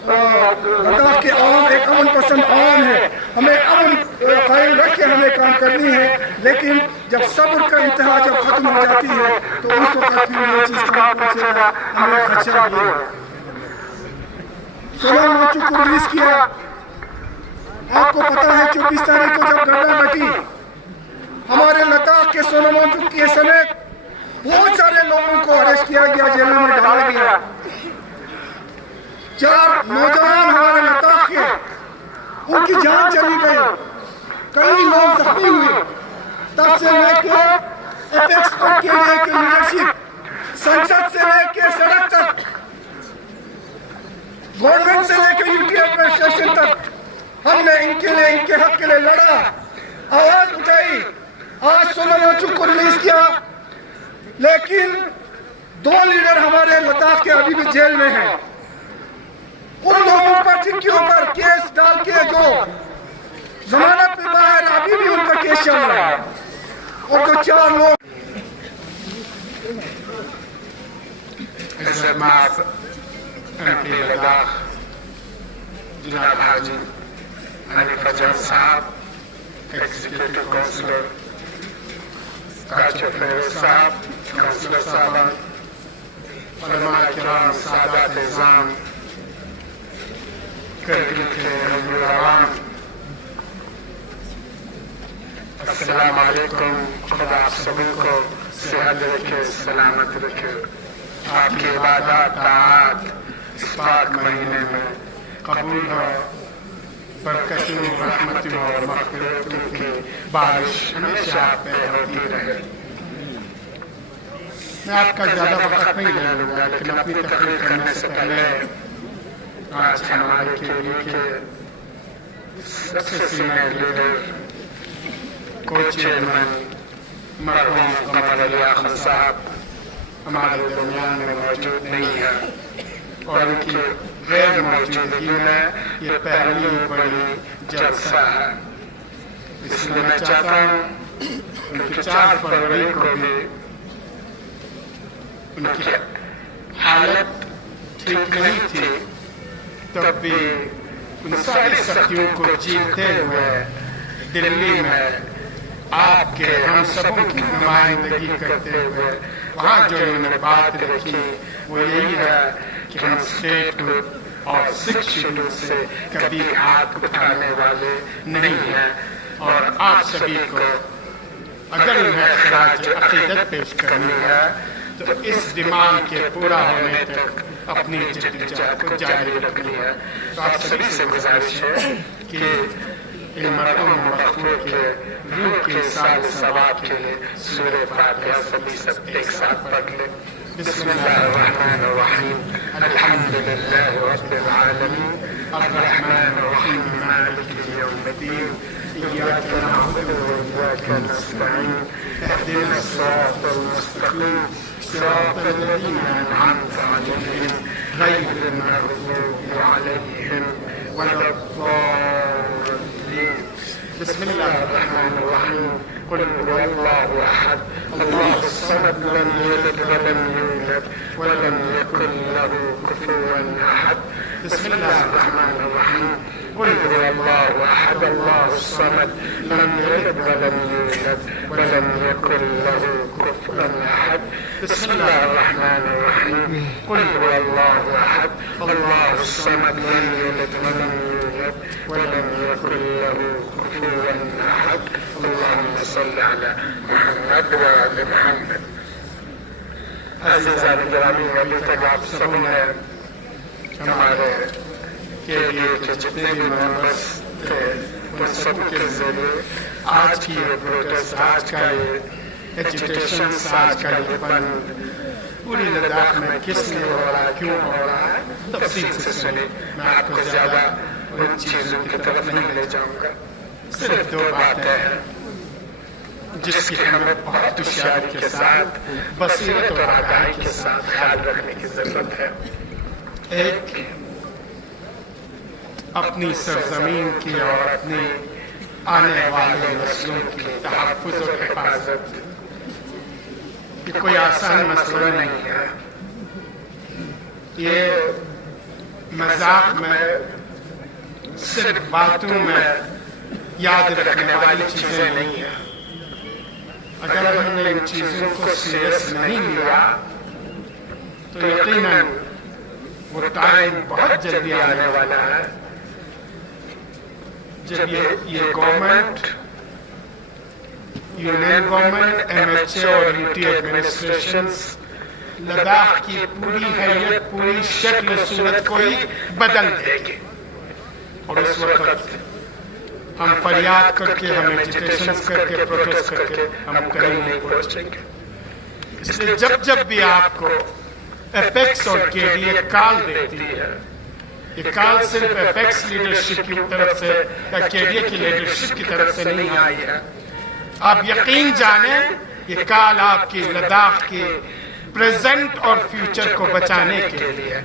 लद्दाख के आवाम एक अमन पसंद आवाम है, हमें अमन कायम रख के हमें काम करनी है, लेकिन जब सब्र का इंतहा जब खत्म हो जाती है तो उस वक्त फिर ये चीज़ का पहुंचेगा हमें अच्छा नहीं है। सोलह मार्च को रिलीज किया, आपको पता है 24 तारीख को जब घटना घटी, हमारे लद्दाख के सोलह मार्च के समेत बहुत सारे लोगों को अरेस्ट किया गया, जेलों में डाला गया। 4 नौजवान हमारे लद्दाख के, उनकी जान चली गई, कई लोग जख्मी हुए। तब से लेके एपेक्स के लेके लीडरशिप, संसद से लेके सड़क तक, गवर्नमेंट से लेकर यूटी एडमिनिस्ट्रेशन तक हमने इनके लिए, इनके हक के लिए लड़ा, आवाज उठाई। आज 16 मार्च को रिलीज किया, लेकिन 2 लीडर हमारे लद्दाख के अभी भी जेल में हैं। उन लोगों पर जिनके ऊपर केस डाल के जो जमानत पे बाहर, अभी भी उनका केस चल रहा है, और जो 4 लोग معزز معاف MP لداخ جناب حاجی حنیف اجل صاحب ایگزیکٹو کونسلر کاشف فیروز صاحب کونسلر صاحبان علماء کرام سادات اعظام کرگل کے عوام السلام علیکم. خدا آپ سبھی کو صحت رکھے سلامت رکھے. آپ کی عبادات طاعات اس پاک مہینے میں قبول ہو. برکتوں رحمتوں اور مغفرتوں کی بارش ہمیشہ آپ پہ ہوتی رہے. میں آپ کا زیادہ وقت نہیں لے لوں گا لیکن اپنی تقریر کرنے سے پہلے آج ہمارے کے لیے سب سے سینئر لیڈر کو چیئرمین مرحوم قمر علی احمد صاحب ہمارے درمیان میں موجود نہیں ہے اور ان کی غیر موجودگی میں یہ پہلی بڑی جلسہ ہے. اس لیے میں چاہتا ہوں ان کی 4 فروری کو بھی ان کی حالت ٹھیک نہیں تھی تب بھی ان ساری سختیوں کو جیتے ہوئے دلی میں آپ کے ہم سبوں کی نمائندگی کرتے ہوئے وہاں جو انہوں نے بات رکھی وہ یہی ہے کہ ہم اسٹیٹ اور سکھ شیڈول سے کبھی ہاتھ اٹھانے والے نہیں ہیں اور آپ سبھی کو اگر انہیں خراج عقیدت پیش کرنی ہے تو اس ڈیمانڈ کے پورا ہونے تک اپنی جدوجہد کو جاری رکھنی ہے. تو آپ سبھی سے گزارش ہے کہ ان مرحوم مغفور کے روح کے سال ثواب کے لیے سورہ فاتحہ سب ایک ساتھ پڑھ لیں. بسم اللہ الرحمن الرحیم الحمد للہ رب العالمین الرحمن الرحیم مالک یوم الدین ایاک نعبد وایاک نستعین اهدنا الصراط المستقیم صراط الذین انعمت علیہم غیر المغضوب علیہم ولا الضالین. بسم اللہ الرحمن الرحیم قل هو الله احد الله الصمد لم يلد ولم يولد ولم يكن له كفوا احد. بسم الله الرحمن الرحيم قل هو الله احد الله الصمد لم يلد ولم يولد ولم يكن له كفوا احد. بسم الله الرحمن الرحيم قل هو الله احد الله الصمد لم يلد ولم يولد ولم يكن له كفوا احد. اللهم صل على محمد وعلى محمد. عزیزان گرامی ابھی تک آپ سبوں نے ہمارے کے لیے جتنے بھی ممبرس تھے ان سب کے ذریعے آج کی یہ پروٹیسٹ آج کا یہ ایجیٹیشن آج کا یہ بند پوری لداخ میں کس لیے ہو رہا ہے کیوں ہو رہا ہے تفصیل سے سنیں. میں آپ کو زیادہ ان چیزوں کی طرف نہیں لے جاؤں گا. صرف 2 باتیں ہیں جس کی ہمیں بہت ہوشیاری کے ساتھ بصیرت اور آگاہی کے ساتھ خیال رکھنے کی ضرورت ہے. ایک اپنی سرزمین کی اور اپنی آنے والے نسلوں کی تحفظ اور حفاظت. یہ کوئی آسان مسئلہ نہیں ہے. یہ مذاق میں صرف باتوں میں یاد رکھنے والی چیزیں نہیں ہیں. اگر ہم نے ان چیزوں کو سیریس نہیں لیا تو یقیناً وہ ٹائم بہت جلدی آنے والا ہے جب یہ گورنمنٹ یونین گورنمنٹ MHA اور UT ایڈمنسٹریشنز لداخ کی پوری حیثیت پوری شکل و صورت کو ہی بدل دے گی. اور اس وقت ہم فریاد کر کے ہم ایجیٹیشنز کر کے پروٹیسٹ کر کے ہم کہیں نہیں پہنچیں گے. اس لیے جب بھی آپ کو ایپیکس اور KDA کال دیتی ہے یہ کال صرف ایپیکس لیڈرشپ کی طرف سے یا KDA کی لیڈرشپ کی طرف سے نہیں آئی ہے. آپ یقین جانیں یہ کال آپ کی لداخ کی پریزنٹ اور فیوچر کو بچانے کے لیے.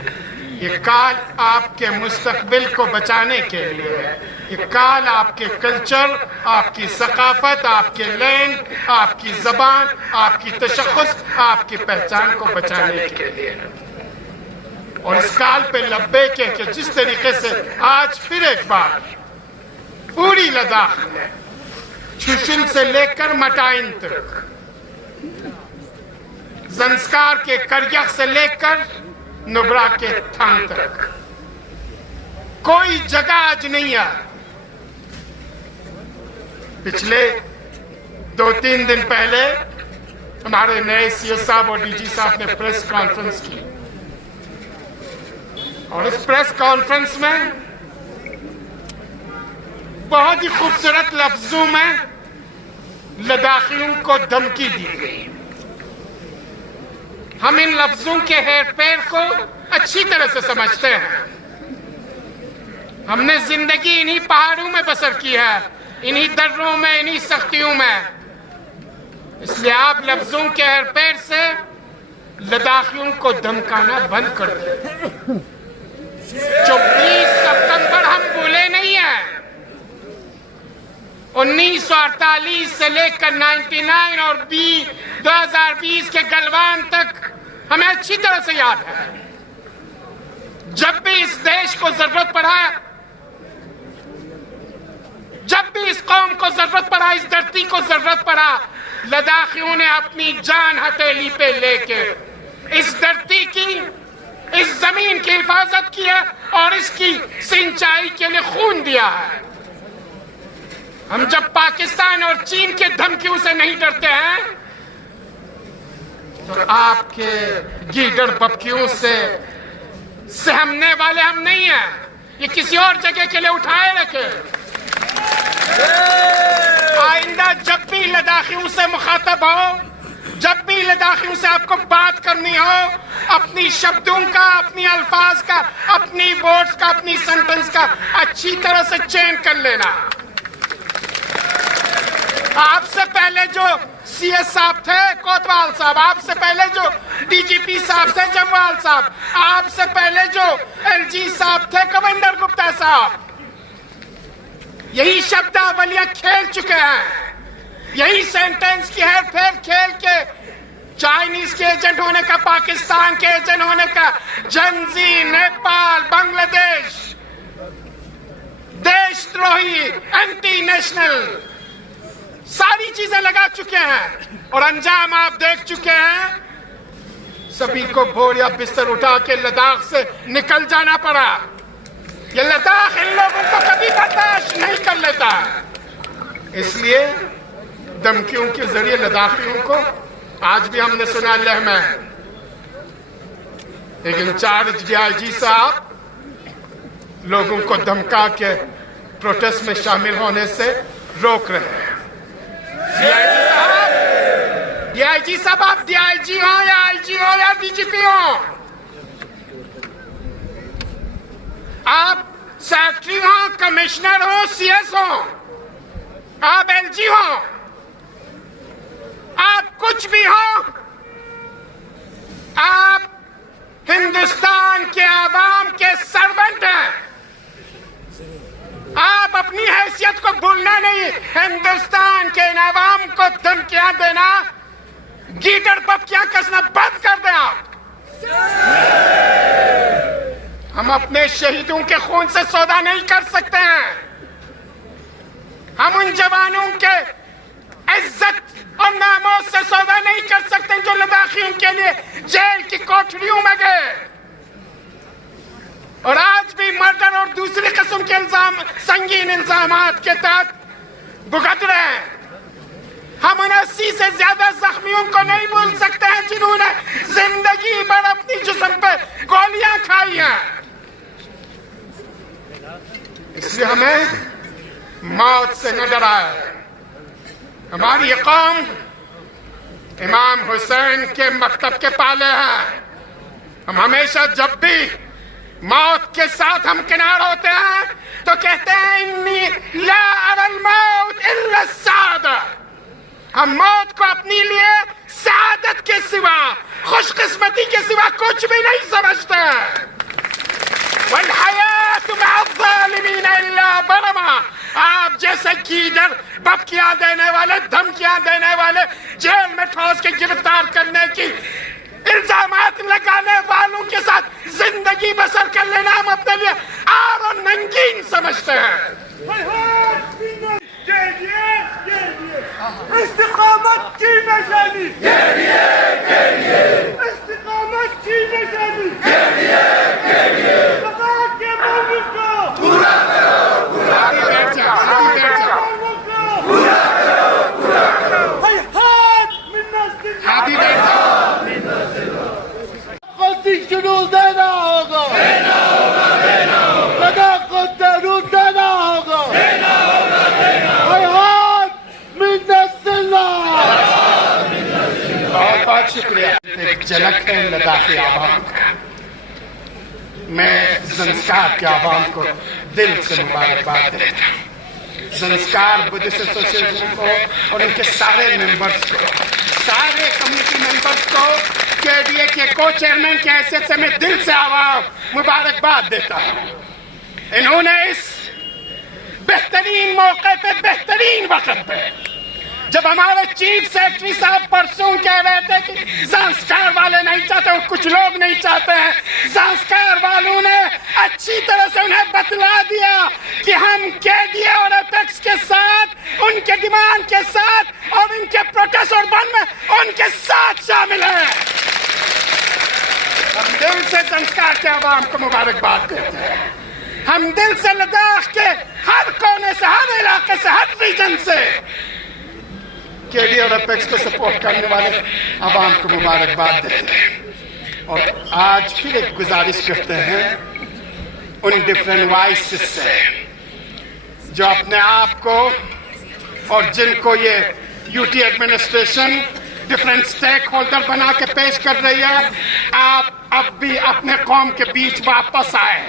یہ کال آپ کے مستقبل کو بچانے کے لیے ہے. یہ کال آپ کے کلچر آپ کی ثقافت آپ کے لینڈ آپ کی زبان آپ کی تشخص آپ کی پہچان کو بچانے کے لیے ہے. اور اس کال پہ لبے کہ جس طریقے سے آج پھر ایک بار پوری لداخ میں چھشن سے لے کر مٹائن تک، زنسکار کے کریخ سے لے کر نبرا کے تھان تک کوئی جگہ آج نہیں ہے۔ پچھلے 2-3 دن پہلے ہمارے نئے سی ایس صاحب اور ڈی جی صاحب نے پریس کانفرنس کی، اور اس پریس کانفرنس میں بہت ہی خوبصورت لفظوں میں لداخیوں کو دھمکی دی گئی۔ ہم ان لفظوں کے ہیر پیر کو اچھی طرح سے سمجھتے ہیں۔ ہم نے زندگی انہی پہاڑوں میں بسر کی ہے، انہی دروں میں، انہی سختیوں میں، اس لیے آپ لفظوں کے ہیر پیر سے لداخیوں کو دھمکانا بند کر دیں۔ 24 ستمبر ہم بھولے نہیں ہیں۔ 1948 سے لے کر 99 اور 2020 کے گلوان تک ہمیں اچھی طرح سے یاد ہے۔ جب بھی اس دیش کو ضرورت پڑا، جب بھی اس قوم کو ضرورت پڑا، اس دھرتی کو ضرورت پڑا، لداخیوں نے اپنی جان ہتھیلی پہ لے کے اس دھرتی کی، اس زمین کی حفاظت کی ہے اور اس کی سنچائی کے لیے خون دیا ہے۔ ہم جب پاکستان اور چین کے دھمکیوں سے نہیں ڈرتے ہیں تو آپ کے گیدڑ بپکیوں سے سہمنے والے ہم نہیں ہیں۔ یہ کسی اور جگہ کے لیے اٹھائے رکھے۔ آئندہ جب بھی لداخیوں سے مخاطب ہو، جب بھی لداخیوں سے آپ کو بات کرنی ہو، اپنی شبدوں کا، اپنی الفاظ کا، اپنی ورڈز کا، اپنی سینٹنس کا اچھی طرح سے چین کر لینا۔ آپ سے پہلے جو سی ایس صاحب تھے کوتوال صاحب، آپ سے پہلے جو ڈی جی پی صاحب تھے جموال صاحب، آپ سے پہلے جو ایل جی صاحب تھے کویندر گپتا صاحب، یہی شبداولیاں کھیل چکے ہیں، یہی سینٹنس کی ہیر پھیر کھیل کے چائنیز کے ایجنٹ ہونے کا، پاکستان کے ایجنٹ ہونے کا، جنزی، نیپال، بنگلہ دیش، دیش دروہی، اینٹی نیشنل، ساری چیزیں لگا چکے ہیں اور انجام آپ دیکھ چکے ہیں۔ سبھی کو بوریا بستر اٹھا کے لداخ سے نکل جانا پڑا۔ یہ لداخ ان لوگوں کو کبھی برداشت نہیں کر لیتا۔ اس لیے دھمکیوں کے ذریعے لداخیوں کو آج بھی ہم نے سنا لہم ہے، لیکن انچارج ڈی آئی جی صاحب لوگوں کو دھمکا کے پروٹیسٹ میں شامل ہونے سے روک رہے ہیں۔ ڈی آئی جی صاحب، آپ ڈی آئی جی ہوں یا آئی جی ہوں یا ڈی جی پی ہوں، آپ سیکٹری ہوں، کمشنر ہوں، سی ایس ہوں، آپ ایل جی ہوں، آپ کچھ بھی ہوں، آپ ہندوستان کے عوام کے سرونٹ ہیں۔ آپ اپنی حیثیت کو بھولنا نہیں، ہندوستان کے ان عوام کو دھمکیاں دینا، گیدڑ پپکیاں کسنا بند کر دیں آپ۔ ہم اپنے شہیدوں کے خون سے سودا نہیں کر سکتے ہیں، ہم ان جوانوں کے عزت اور ناموس سے سودا نہیں کر سکتے جو لداخیوں کے لیے جیل کی کوٹھریوں میں گئے اور آج بھی مرڈر اور دوسری قسم کے سنگین الزامات کے تحت بھگت رہے ہیں۔ ہم ان 80 سے زیادہ زخمیوں کو نہیں بھول سکتے ہیں جنہوں نے زندگی بھر اپنی جسم پہ گولیاں کھائی ہیں۔ اس لیے ہمیں موت سے نہ ڈرائے۔ ہماری یہ قوم امام حسین کے مکتب کے پالے ہیں۔ ہم ہمیشہ جب بھی موت کے ساتھ ہم کنار ہوتے ہیں تو کہتے ہیں انی لا اری الموت الا السعادہ۔ ہم موت کو اپنی لیے سعادت کے سوا، خوش قسمتی کے سوا کچھ بھی نہیں سمجھتے ہیں۔ والحیات مع الظالمین الا برما۔ آپ جیسے گیدڑ بپکیاں دینے والے، دھمکیاں دینے والے، جیل میں ٹھوس کے گرفتار کرنے کی इल्जामात लगाने वालों के साथ जिंदगी बसर कर लेना हम अपने लिए आर और नंगीन समझते हैं। इस्तिकामत की निशानी, इस्तिकामत की निशानी, लद्दाख के मौक़िफ़ को पूरा करो, पूरा करो, पूरा करो। शेड्यूल देना होगा, लद्दाख को शेड्यूल देना होगा, बहुत बहुत शुक्रिया। एक झलक है लद्दाखी आवाम का। मैं ज़ंस्कार के आवाम को दिल से मुबारकबाद देता हूँ। ज़ंस्कार बुद्धिस्ट एसोसिएशन को और उनके सारे मेंबर्स को, सारे कम्युनिटी मेंबर्स को, केडीए के को चेयरमैन के हैसियत से मैं दिल से आवाम मुबारकबाद देता हूँ। इन्होंने इस बेहतरीन मौके पे, बेहतरीन वक्त पे, जब हमारे चीफ सेक्रेटरी साहब परसों कह रहे थे कि ज़ंस्कार वाले नहीं चाहते, कुछ लोग नहीं चाहते हैं, ज़ंस्कार वालों ने अच्छी तरह से उन्हें बतला दिया कि हम केडीए और एपेक्स के साथ, उनके डिमांड के साथ और उनके प्रोटेस्ट और बंद में उनके साथ शामिल हैं। हम दिल से ज़ंस्कार के आवाम को मुबारकबाद देते हैं। हम दिल से लद्दाख के हर कोने से, हर इलाके से, हर रीजन से केडीए और एपेक्स को सपोर्ट करने वाले आवाम को मुबारकबाद देते हैं। और आज फिर एक गुजारिश करते हैं उन डिफरेंट वॉइसेस से जो अपने आप को और जिनको ये UT administration different stakeholder बना के पेश कर रही है, आप अब भी अपने कौम के बीच वापस आए।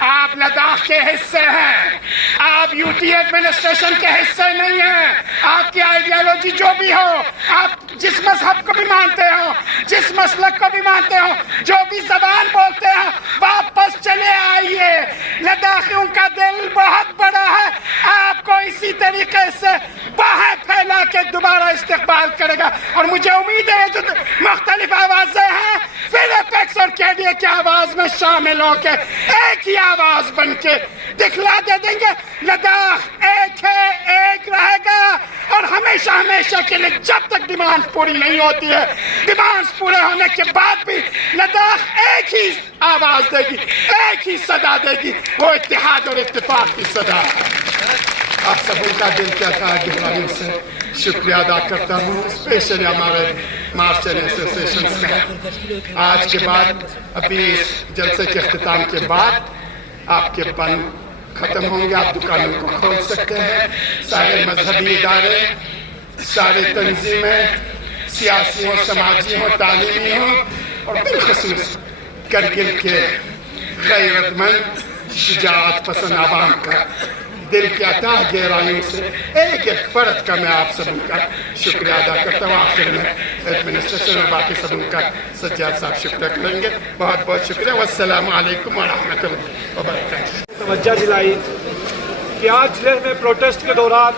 आप लद्दाख के हिस्से हैं, आप यूटी एडमिनिस्ट्रेशन के हिस्से नहीं हैं। आपकी आइडियोलॉजी जो भी हो, आप जिस मजहब को भी मानते हो, जिस मसलक को भी मानते हो, जो भी जबान बोलते हैं, वापस चले आइए। लद्दाखियों का दिल बहुत बड़ा है, आपको इसी तरीके से बाहें फैला के दोबारा इस्तेकबाल करेगा। और मुझे उम्मीद है जो मुख्तलिफ आवाजें हैं फिर एपेक्स और केडीए की आवाज में शामिल होकर एक ही आवाज बन के दिखला दे देंगे। लद्दाख एक है, एक रहेगा और हमेशा हमेशा के लिए, जब तक डिमांड पूरी नहीं होती है, डिमांड्स पूरे होने के बाद भी लद्दाख एक ही आवाज देगी, एक ही सदा देगी, वो इत्तेहाद और इत्तेफाक की सदा। आप सबका दिल के अतार से शुक्रिया अदा करता हूँ, स्पेशली हमारे मार्चर एसोसिएशन का। आज के बाद, अभी इस जलसे के अख्तिताम के बाद आपके बंद खत्म होंगे, आप दुकानों को खोल सकते हैं। सारे मजहबी इदारे, सारे तंजीमें, सियासी हो, समाजी हो, तालीमी हो, और बिलखसूस करगिल के गैरतमंद, शुजाअत पसंद आवाम का दिल के अताह गहराइयों से एक एक फर्द का मैं आप सबका शुक्रिया अदा करता हूँ। आखिर में एडमिनिस्ट्रेशन और बाकी सबका सज्जाद साहब शुक्रिया करेंगे। बहुत बहुत शुक्रिया। वस्सलामु अलैकुम व रहमतुल्लाहि व बरकातहू। तवज्जो दिलाई कि आज लेह में प्रोटेस्ट के दौरान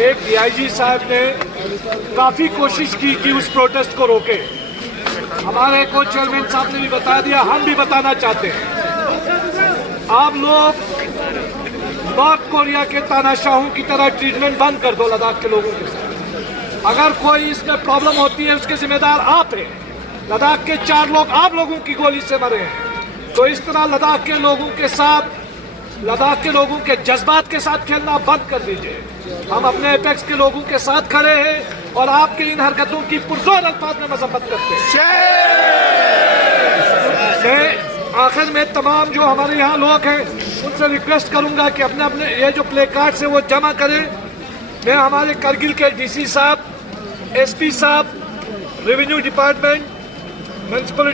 एक डीआईजी साहब ने काफ़ी कोशिश की कि उस प्रोटेस्ट को रोके। हमारे को चेयरमैन साहब ने भी बता दिया, हम भी बताना चाहते हैं। आप लोग नॉर्थ कोरिया के तानाशाहों की तरह ट्रीटमेंट बंद कर दो लद्दाख के लोगों के साथ। अगर कोई इसमें प्रॉब्लम होती है, उसके जिम्मेदार आप हैं। लद्दाख के 4 लोग आप लोगों की गोली से मरे हैं। तो इस तरह लद्दाख के लोगों के साथ, लद्दाख के लोगों के जज्बात के साथ खेलना बंद कर दीजिए। हम अपने एपेक्स के लोगों के साथ खड़े हैं और आपकी इन हरकतों की पुरजोर अल्फाज में मजम्मत करते हैं। आखिर में तमाम जो हमारे यहाँ लोग हैं उनसे रिक्वेस्ट करूंगा कि अपने अपने ये जो प्ले कार्ड्स है वो जमा करें। मैं हमारे करगिल के डीसी साहब, एसपी साहब, revenue department, municipal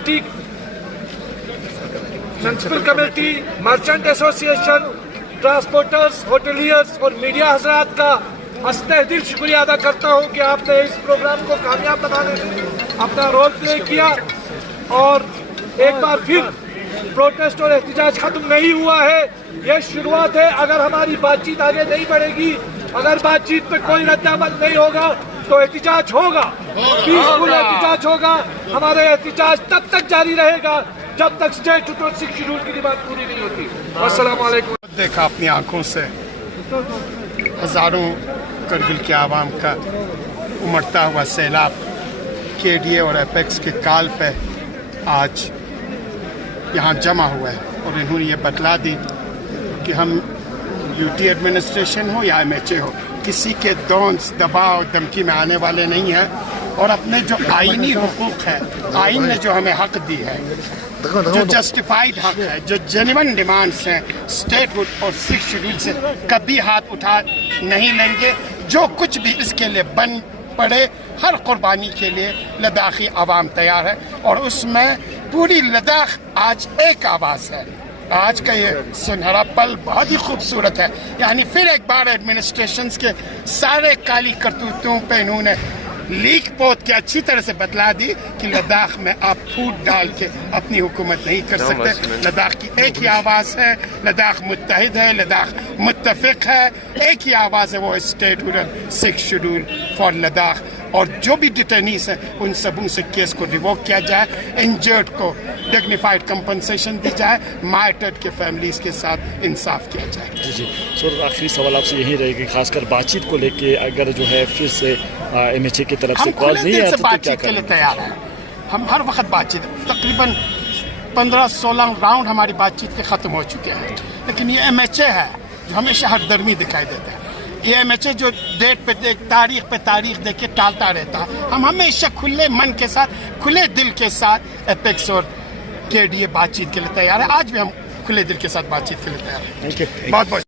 committee, merchant association, transporters, hoteliers और मीडिया हजरात का हस्ते दिल शुक्रिया अदा करता हूँ कि आपने इस प्रोग्राम को कामयाब बनाने में अपना रोल प्ले किया। और एक बार फिर प्रोटेस्ट और एहतजाज खत्म नहीं हुआ है, यह शुरुआत है। अगर हमारी बातचीत आगे नहीं बढ़ेगी, अगर बातचीत पे कोई रद्द अमल नहीं होगा तो एहतिजाज होगा, पीसफुल एहतिजाज होगा। हमारा एहतिजाज तब तक जारी रहेगा जब तक स्टेट 226 शेड्यूल की डिमांड पूरी नहीं होती। अस्सलाम वालेकुम। देखा अपनी आंखों से हजारों करगिल के आवाम का उमड़ता हुआ सैलाब KDA और एपेक्स के काल पे आज यहाँ जमा हुआ है और इन्होंने ये बतला दी कि हम UT एडमिनिस्ट्रेशन हो या MHA हो, किसी के दौंस दबाव धमकी में आने वाले नहीं हैं और अपने जो आईनी हुकूक है, आइन ने जो हमें हक दी है, जो जस्टिफाइड हक है, जो जेन्युइन डिमांड्स हैं, स्टेटहुड और 6 शेड्यूल से कभी हाथ उठा नहीं लेंगे। जो कुछ भी इसके लिए बन पड़े, हर कुर्बानी के लिए लद्दाखी आवाम तैयार है और उसमें पूरी लद्दाख आज एक आवाज़ है। आज का ये सुनहरा पल बहुत ही खूबसूरत है। यानी फिर एक बार एडमिनिस्ट्रेशंस के सारे काली करतूतों पे इन्होंने लीक पोत के अच्छी तरह से बतला दी कि लद्दाख में आप फूट डाल के अपनी हुकूमत नहीं कर सकते। लद्दाख की एक ही आवाज़ है, लद्दाख मुत्तहिद है, लद्दाख मुत्तफिक है, एक ही आवाज़ है, वो स्टेटहुड 6 शेड्यूल फॉर लद्दाख। और जो भी डिटेनीस हैं उन सबों से केस को रिवोक किया जाए, इंजर्ड को डिग्निफाइड कंपनसेशन दी जाए, मार्टर्ड के फैमिलीज के साथ इंसाफ किया जाए। जी सर, आखिरी सवाल आपसे यही रहेगा, खासकर बातचीत को लेके अगर जो है फिर से MHA की तरफ से कॉल नहीं है तो बातचीत के लिए तैयार है। हम हर वक्त बातचीत, तकरीबन 15-16 राउंड हमारी बातचीत के ख़त्म हो चुके हैं, लेकिन ये MHA है जो हमेशा हरदर्मी दिखाई देता है। ये MHA जो डेट पे तारीख पे तारीख दे के टालता रहता है। हम हमेशा खुले मन के साथ, खुले दिल के साथ एपेक्स और KDA बातचीत के लिए तैयार है। आज भी हम खुले दिल के साथ बातचीत के लिए तैयार हैं। बहुत बहुत